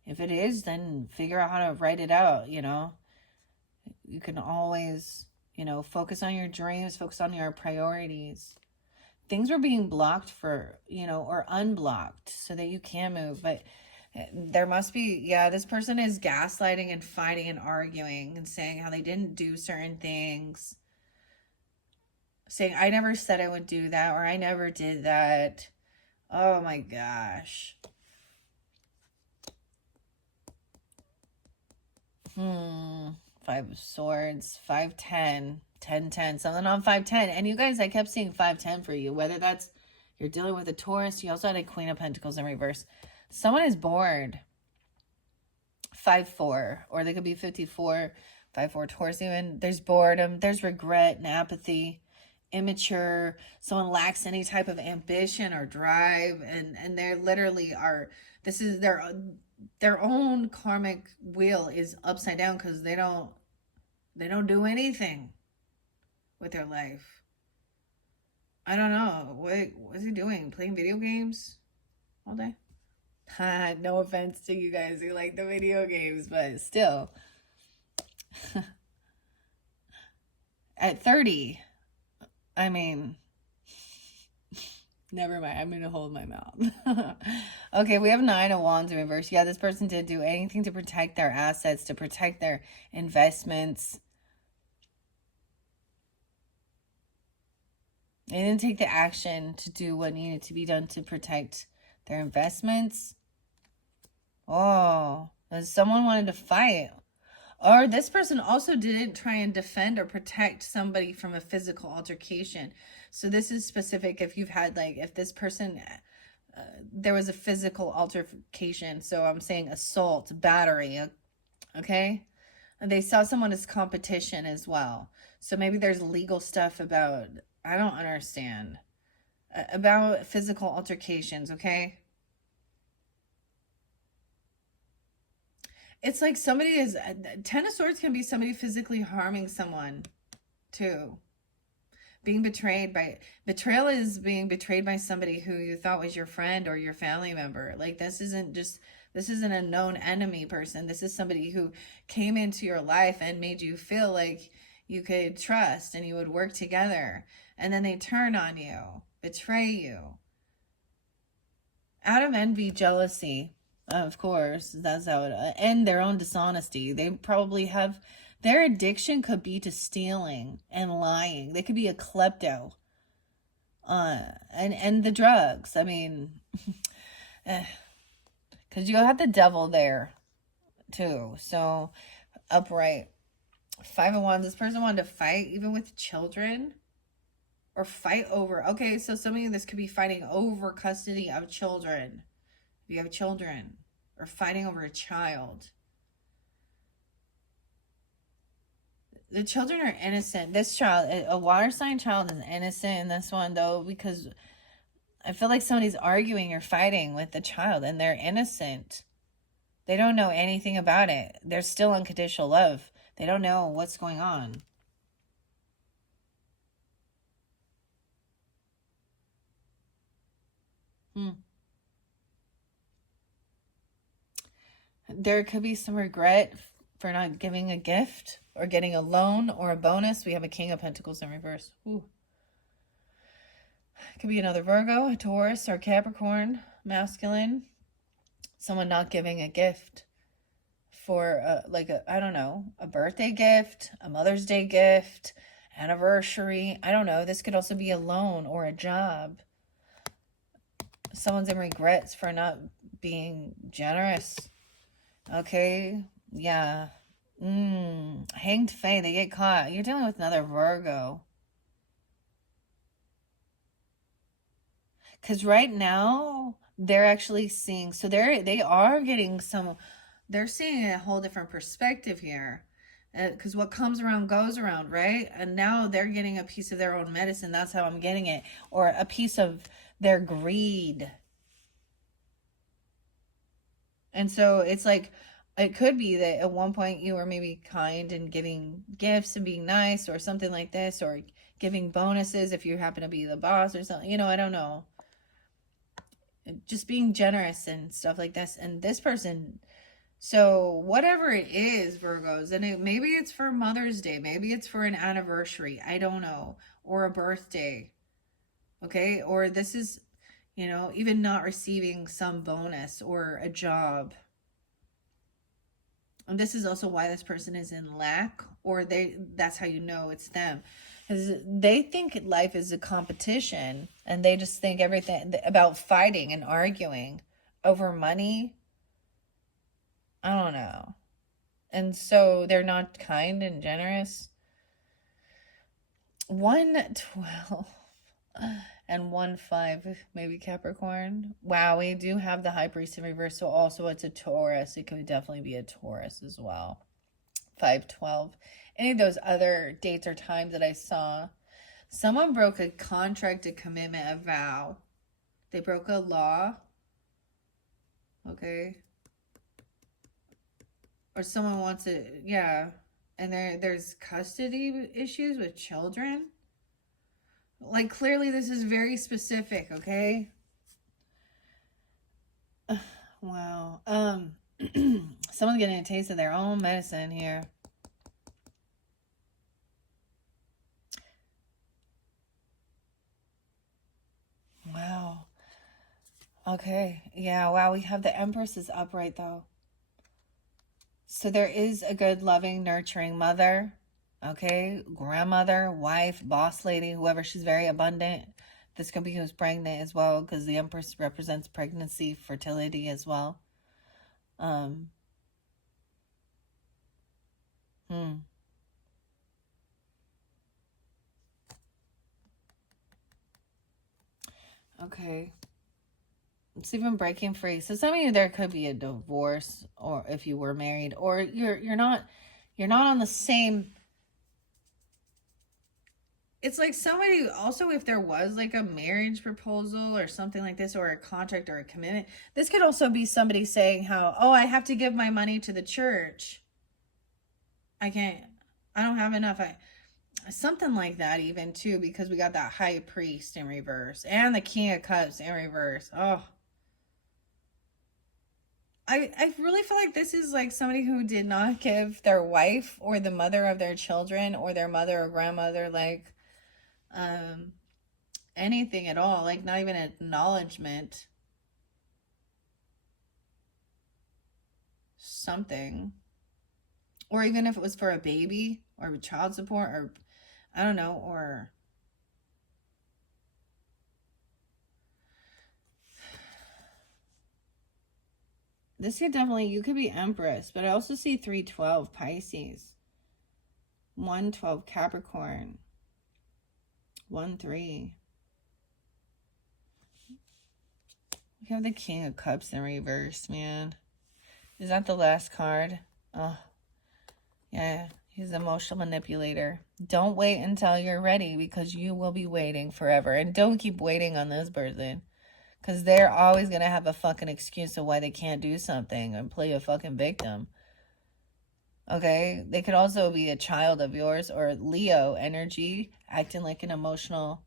if it is, then figure out how to write it out. You can always focus on your dreams, focus on your priorities. Things were being blocked for, or unblocked so that you can move. But There must be, yeah, this person is gaslighting and fighting and arguing and saying how they didn't do certain things. Saying, I never said I would do that, or I never did that. Oh my gosh. Five of Swords, 510, 1010, something on 510. And you guys, I kept seeing 510 for you. Whether that's you're dealing with a Taurus, you also had a Queen of Pentacles in reverse. Someone is bored. 5-4, or they could be 54, 5-4 Taurus even. There's boredom, there's regret and apathy, immature. Someone lacks any type of ambition or drive, and they literally are. This is their own karmic wheel is upside down because they don't do anything with their life. I don't know. What is he doing? Playing video games all day? No offense to you guys who like the video games, but still. At 30, I mean, never mind. I'm going to hold my mouth. Okay, we have 9 of Wands in reverse. Yeah, this person did do anything to protect their assets, to protect their investments. They didn't take the action to do what needed to be done to protect their investments. Oh, someone wanted to fight. Or this person also didn't try and defend or protect somebody from a physical altercation. So this is specific if you've had, like, if this person, there was a physical altercation. So I'm saying assault, battery, okay? And they saw someone as competition as well. So maybe there's legal stuff about, I don't understand, about physical altercations, okay? It's like somebody is, 10 of Swords can be somebody physically harming someone too. Being betrayed by, betrayal is being betrayed by somebody who you thought was your friend or your family member. Like, this isn't a known enemy person. This is somebody who came into your life and made you feel like you could trust and you would work together. And then they turn on you, betray you. Out of envy, jealousy. Of course, that's how it, and their own dishonesty. They probably have, their addiction could be to stealing and lying. They could be a klepto. And the drugs. I mean, because you have the devil there too. So upright. 5 of Wands. This person wanted to fight even with children. Or fight over. Okay, so some of you, this could be fighting over custody of children. If you have children, or fighting over a child. The children are innocent. This child, a water sign child, is innocent in this one, though, because I feel like somebody's arguing or fighting with the child, and they're innocent. They don't know anything about it. They're still unconditional love. They don't know what's going on. There could be some regret for not giving a gift or getting a loan or a bonus. We have a King of Pentacles in reverse. Ooh. It could be another Virgo, a Taurus, or Capricorn, masculine. Someone not giving a gift for, I don't know, a birthday gift, a Mother's Day gift, anniversary. I don't know. This could also be a loan or a job. Someone's in regrets for not being generous. Okay, yeah. Hanged Fae, they get caught. You're dealing with another Virgo. Because right now, they're actually seeing, so they are getting some, they're seeing a whole different perspective here. Because what comes around goes around, right? And now they're getting a piece of their own medicine. That's how I'm getting it. Or a piece of their greed. And so it's like, it could be that at one point you were maybe kind and giving gifts and being nice or something like this, or giving bonuses if you happen to be the boss or something. You know, I don't know. Just being generous and stuff like this. And this person, so whatever it is, Virgos, and maybe it's for Mother's Day. Maybe it's for an anniversary. I don't know. Or a birthday. Okay? Or this is, You know, even not receiving some bonus or a job. And this is also why this person is in lack, or that's how you know it's them. Because they think life is a competition, and they just think everything about fighting and arguing over money. I don't know. And so they're not kind and generous. 112 and 1-5, maybe Capricorn. Wow, we do have the High Priest in reverse, so also it's a Taurus. It could definitely be a Taurus as well. 5-12. Any of those other dates or times that I saw, someone broke a contract, a commitment, a vow. They broke a law. Okay. Or someone wants it, yeah. And there's custody issues with children. Like, clearly this is very specific, okay? Wow. Someone's getting a taste of their own medicine here. Wow. Okay. Yeah, wow, we have the Empress is upright though. So there is a good, loving, nurturing mother, okay? Grandmother, wife, boss lady, whoever. She's very abundant. This could be who's pregnant as well, because the Empress represents pregnancy, fertility as well. Okay. It's even breaking free. So some of you, there could be a divorce, or if you were married, or you're not on the same. It's like somebody also, if there was like a marriage proposal or something like this, or a contract or a commitment, this could also be somebody saying how, oh, I have to give my money to the church. I don't have enough. Something like that even too, because we got that High Priest in reverse and the King of Cups in reverse. Oh, I really feel like this is like somebody who did not give their wife or the mother of their children or their mother or grandmother like anything at all, like not even acknowledgement. Something. Or even if it was for a baby or child support, or I don't know, or this could definitely, you could be Empress, but I also see 3-12 Pisces, 1-12 Capricorn, 1-3. We have the King of Cups in reverse, man. Is that the last card? Oh, yeah. He's an emotional manipulator. Don't wait until you're ready, because you will be waiting forever. And don't keep waiting on this person, because they're always going to have a fucking excuse of why they can't do something and play a fucking victim. Okay? They could also be a child of yours, or Leo energy, acting like an emotional.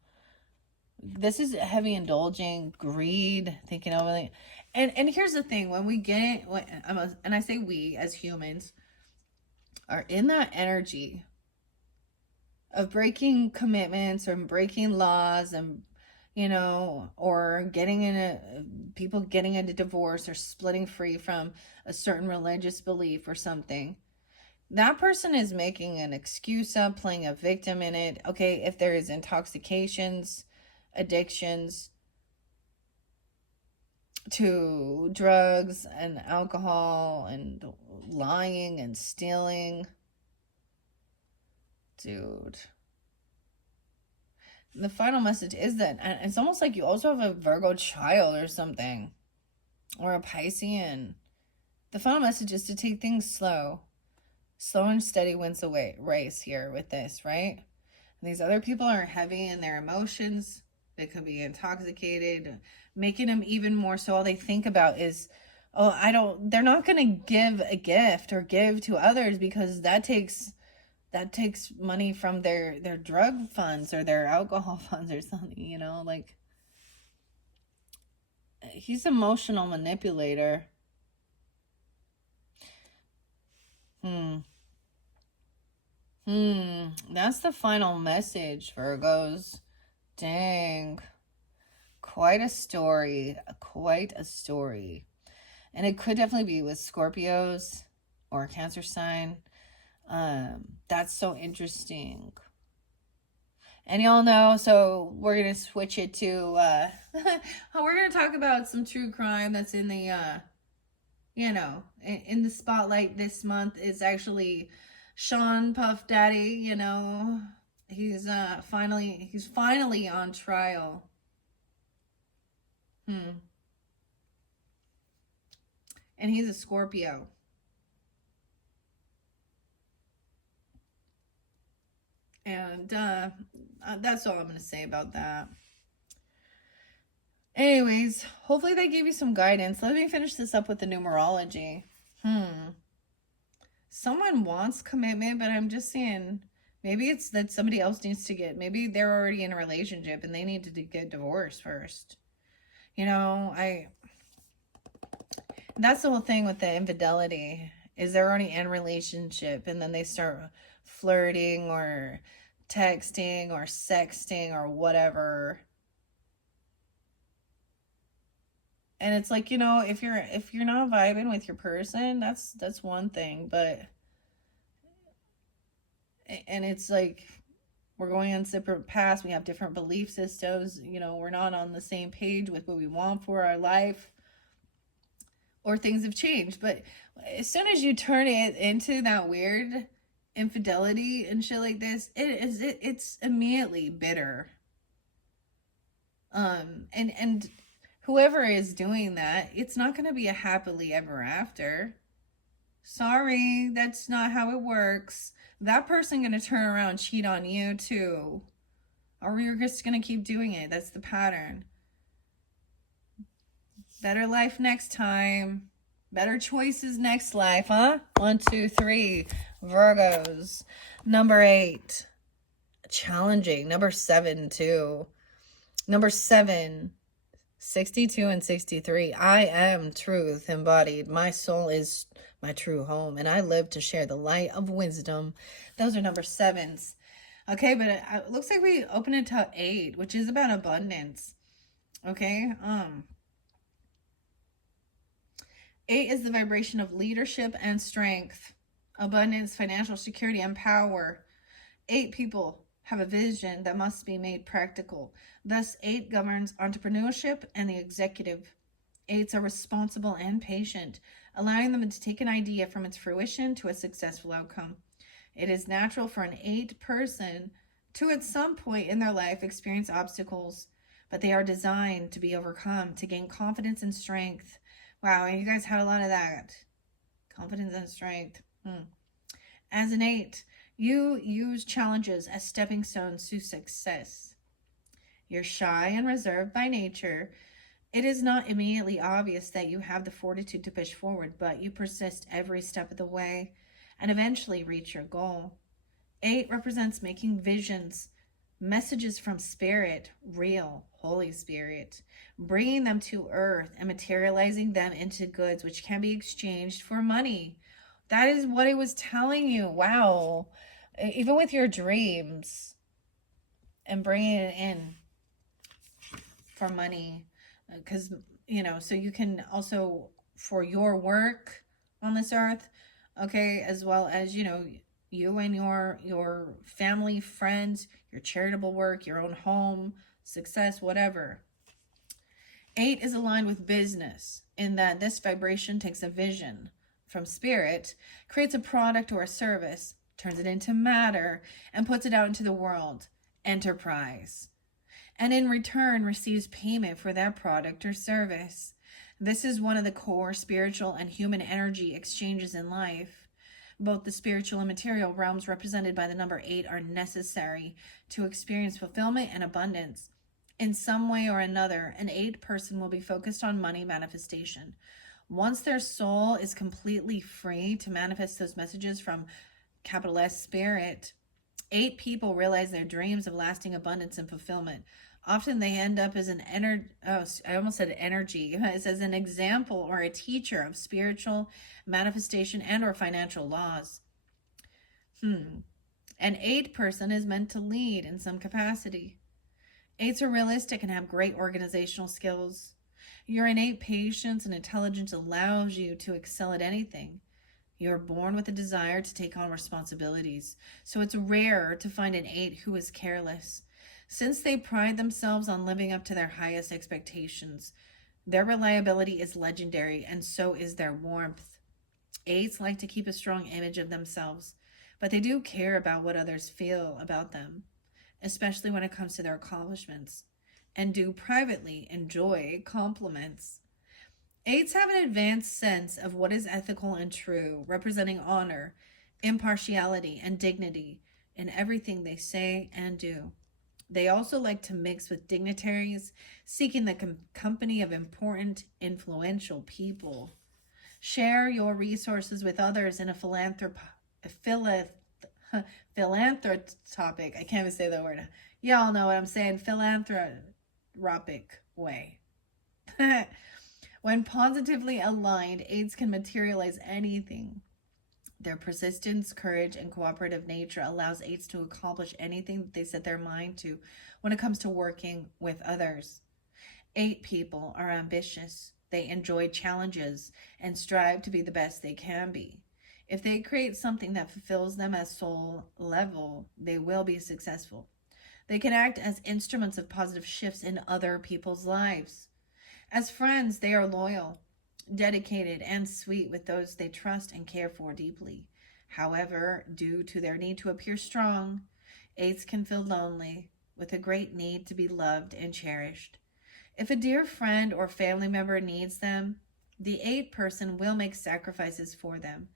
This is heavy indulging, greed, thinking over. And here's the thing: when we get it, and I say we as humans are in that energy of breaking commitments or breaking laws, and or people getting into divorce or splitting free from a certain religious belief or something. That person is making an excuse up, playing a victim in it. Okay, if there is intoxications, addictions to drugs and alcohol and lying and stealing, dude. The final message is that it's almost like you also have a Virgo child or something, or a Piscean. The final message is to take things slow. Slow and steady wins the race here with this, right? And these other people are heavy in their emotions. They could be intoxicated, making them even more so. All they think about is, oh, they're not going to give a gift or give to others, because that takes money from their drug funds or their alcohol funds or something, like he's an emotional manipulator. That's the final message, Virgos. Dang. quite a story. Quite a story. And it could definitely be with Scorpios or a Cancer sign. That's so interesting. And y'all know, so we're going to switch it to, we're going to talk about some true crime that's in the, in the spotlight this month. Is actually Sean Puff Daddy, he's finally on trial. And he's a Scorpio. And that's all I'm going to say about that. Anyways, hopefully they gave you some guidance. Let me finish this up with the numerology. Someone wants commitment, but I'm just saying maybe it's that somebody else needs to maybe they're already in a relationship and they need to get divorced first. That's the whole thing with the infidelity, is they're already in a relationship and then they start flirting or texting or sexting or whatever. And it's like, if you're not vibing with your person, that's one thing, but and it's like we're going on separate paths, we have different belief systems, we're not on the same page with what we want for our life, or things have changed. But as soon as you turn it into that weird infidelity and shit like this, it's immediately bitter. And whoever is doing that, it's not going to be a happily ever after. Sorry, that's not how it works. That person going to turn around and cheat on you too. Or you're just going to keep doing it. That's the pattern. Better life next time. Better choices next life, huh? 1, 2, 3. Virgos. Number 8. Challenging. Number 7 too. Number 7. 62 and 63. I am truth embodied. My soul is my true home, and I live to share the light of wisdom. Those are number 7s. Okay, but it looks like we open it to 8, which is about abundance. Okay, 8 is the vibration of leadership and strength, abundance, financial security, and power. 8 people have a vision that must be made practical. Thus, 8 governs entrepreneurship and the executive. 8s are responsible and patient, allowing them to take an idea from its fruition to a successful outcome. It is natural for an 8 person to, at some point in their life, experience obstacles, but they are designed to be overcome, to gain confidence and strength. Wow, and you guys had a lot of that. Confidence and strength. As an 8, you use challenges as stepping stones to success. You're shy and reserved by nature. It is not immediately obvious that you have the fortitude to push forward, but you persist every step of the way and eventually reach your goal. 8 represents making visions, messages from Spirit, real, Holy Spirit, bringing them to earth and materializing them into goods which can be exchanged for money. That is what it was telling you. Wow. Even with your dreams and bringing it in for money, because, so you can also, for your work on this earth, okay, as well as, you and your family, friends, your charitable work, your own home, success, whatever. 8 is aligned with business in that this vibration takes a vision from Spirit, creates a product or a service, turns it into matter, and puts it out into the world. Enterprise. And in return receives payment for that product or service. This is one of the core spiritual and human energy exchanges in life. Both the spiritual and material realms represented by the number 8 are necessary to experience fulfillment and abundance. In some way or another, an 8 person will be focused on money manifestation. Once their soul is completely free to manifest those messages from capital S Spirit, 8 people realize their dreams of lasting abundance and fulfillment. Often they end up as energy. It says an example or a teacher of spiritual manifestation and or financial laws. An 8 person is meant to lead in some capacity. Eights are realistic and have great organizational skills. Your innate patience and intelligence allows you to excel at anything. You are born with a desire to take on responsibilities, so it's rare to find an eight who is careless. Since they pride themselves on living up to their highest expectations, their reliability is legendary, and so is their warmth. Eights like to keep a strong image of themselves, but they do care about what others feel about them, especially when it comes to their accomplishments, and do privately enjoy compliments. Eights have an advanced sense of what is ethical and true, representing honor, impartiality, and dignity in everything they say and do. They also like to mix with dignitaries, seeking the company of important, influential people. Share your resources with others in a philanthropic, I can't even say the word. Y'all know what I'm saying. Philanthropic way. When positively aligned, eights can materialize anything. Their persistence, courage, and cooperative nature allows eights to accomplish anything that they set their mind to when it comes to working with others. Eight people are ambitious. They enjoy challenges and strive to be the best they can be. If they create something that fulfills them at soul level, they will be successful. They can act as instruments of positive shifts in other people's lives. As friends, they are loyal, dedicated, and sweet with those they trust and care for deeply. However, due to their need to appear strong, eights can feel lonely, with a great need to be loved and cherished. If a dear friend or family member needs them, the eight person will make sacrifices for them.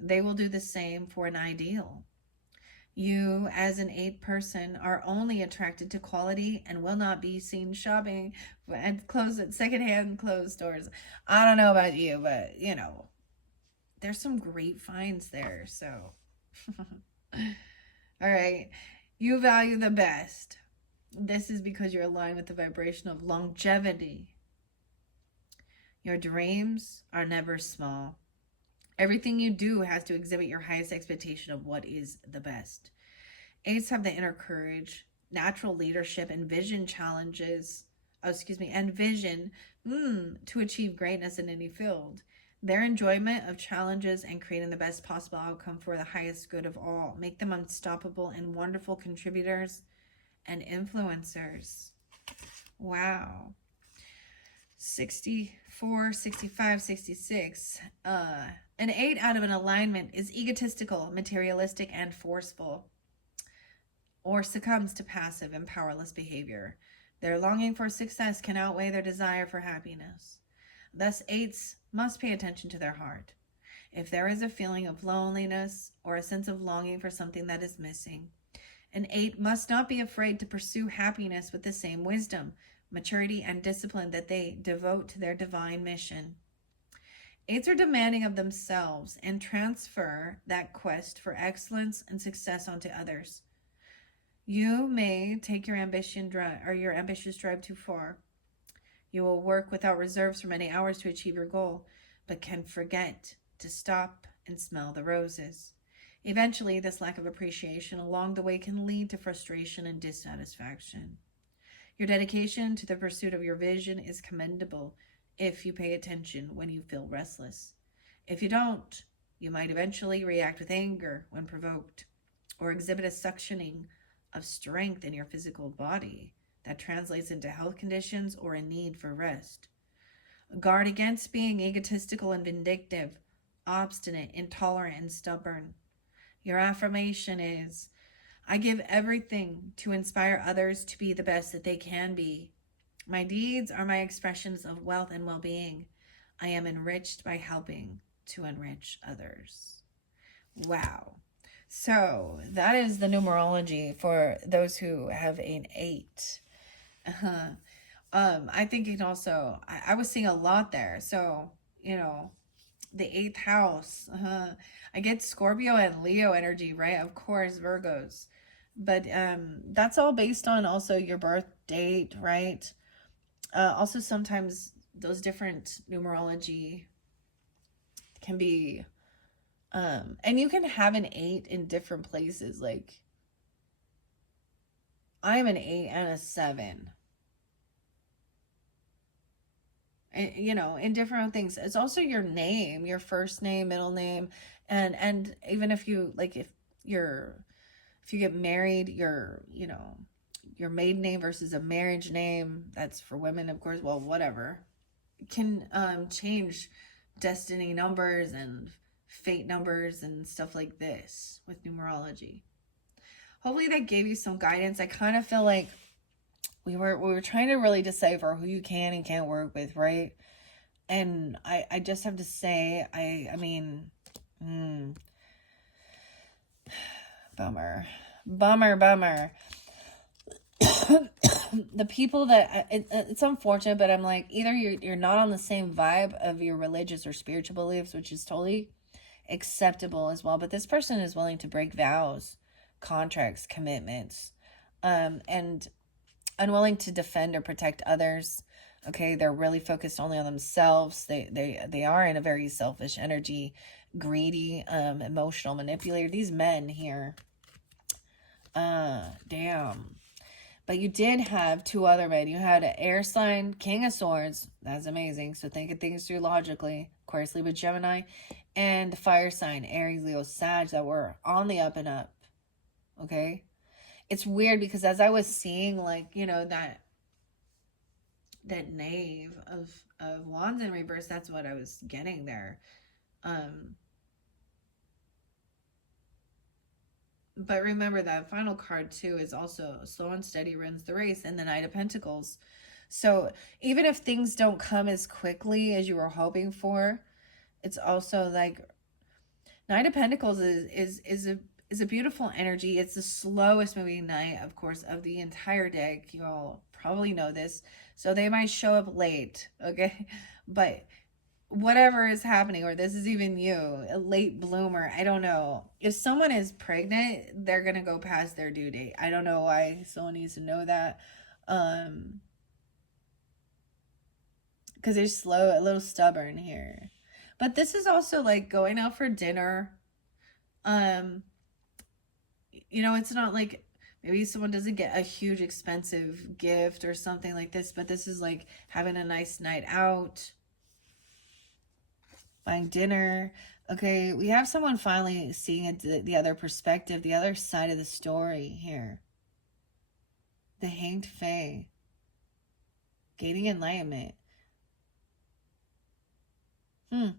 They will do the same for an ideal. You, as an eight person, are only attracted to quality and will not be seen shopping at secondhand clothes stores. I don't know about you, but there's some great finds there. So, all right, you value the best. This is because you're aligned with the vibration of longevity. Your dreams are never small. Everything you do has to exhibit your highest expectation of what is the best. Eights have the inner courage, natural leadership, and vision to achieve greatness in any field. Their enjoyment of challenges and creating the best possible outcome for the highest good of all make them unstoppable and wonderful contributors and influencers. Wow. 64, 65, 66. An eight out of an alignment is egotistical, materialistic, and forceful, or succumbs to passive and powerless behavior. Their longing for success can outweigh their desire for happiness. Thus, eights must pay attention to their heart. If there is a feeling of loneliness or a sense of longing for something that is missing, an eight must not be afraid to pursue happiness with the same wisdom, maturity, and discipline that they devote to their divine mission. Eights are demanding of themselves and transfer that quest for excellence and success onto others. You may take your ambitious drive too far. You will work without reserves for many hours to achieve your goal, but can forget to stop and smell the roses. Eventually, this lack of appreciation along the way can lead to frustration and dissatisfaction. Your dedication to the pursuit of your vision is commendable if you pay attention when you feel restless. If you don't, you might eventually react with anger when provoked, or exhibit a suctioning of strength in your physical body that translates into health conditions or a need for rest. Guard against being egotistical and vindictive, obstinate, intolerant, and stubborn. Your affirmation is, I give everything to inspire others to be the best that they can be. My deeds are my expressions of wealth and well-being. I am enriched by helping to enrich others. Wow. So that is the numerology for those who have an eight. I think it also, I was seeing a lot there. So, the eighth house. I get Scorpio and Leo energy, right? Of course, Virgos. But that's all based on also your birth date, right? Also, sometimes those different numerology can be, and you can have an eight in different places. Like, I'm an 8 and a 7. And, you know, in different things. It's also your name, your first name, middle name, and even if you like, you're if you get married, you know, your maiden name versus a marriage name. That's for women, of course. Well, whatever can change destiny numbers and fate numbers and stuff like this with numerology. Hopefully that gave you some guidance. I kind of feel like we were trying to really decipher who you can and can't work with, right? And I just have to say, I mean, bummer, bummer, bummer. The people that it's unfortunate, but I'm like, either you're not on the same vibe of your religious or spiritual beliefs, which is totally acceptable as well. But this person is willing to break vows, contracts, commitments, and unwilling to defend or protect others. Okay, they're really focused only on themselves. They are in a very selfish energy, greedy, emotional manipulator. These men here, damn. But you did have two other men. You had an air sign, King of Swords. That's amazing. So thinking things through logically. Aquarius, Libra, Gemini. And fire sign, Aries, Leo, Sag, that were on the up and up. Okay? It's weird because as I was seeing, like, you know, that knave of wands in reverse, that's what I was getting there. But remember that final card too is also slow and steady wins the race, and the Knight of Pentacles. So even if things don't come as quickly as you were hoping for, it's also like Knight of Pentacles is a beautiful energy. It's the slowest moving knight, of course, of the entire deck. You all probably know this. So they might show up late, okay? But whatever is happening, or this is even you, a late bloomer, I don't know. If someone is pregnant, they're gonna go past their due date. I don't know why someone needs to know that. Because they're slow, a little stubborn here. But this is also like going out for dinner. You know, it's not like maybe someone doesn't get a huge expensive gift or something like this, but this is like having a nice night out, buying dinner. Okay, we have someone finally seeing it, the other perspective, the other side of the story here. The Hanged Fae. Gaining enlightenment. And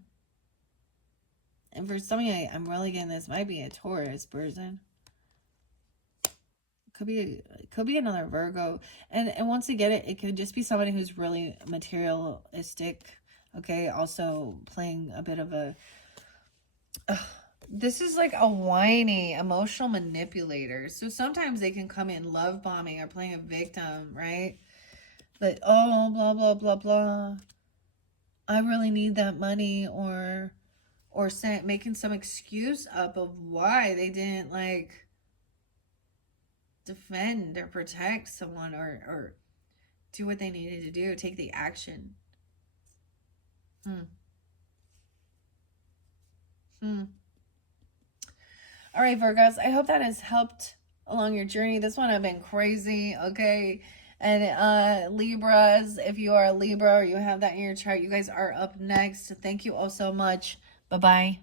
for some of you, I'm really getting this might be a Taurus person. Could be another Virgo. And once again, it could just be somebody who's really materialistic. Okay, also playing a bit of a this is like a whiny emotional manipulator. So sometimes they can come in love bombing or playing a victim, right? But oh, blah blah blah blah, I really need that money, or making some excuse up of why they didn't like defend or protect someone, or do what they needed to do, take the action. All right, Virgos, I hope that has helped along your journey. This one have been crazy, okay? And Libras, if you are a Libra or you have that in your chart, you guys are up next. Thank you all so much. Bye-bye.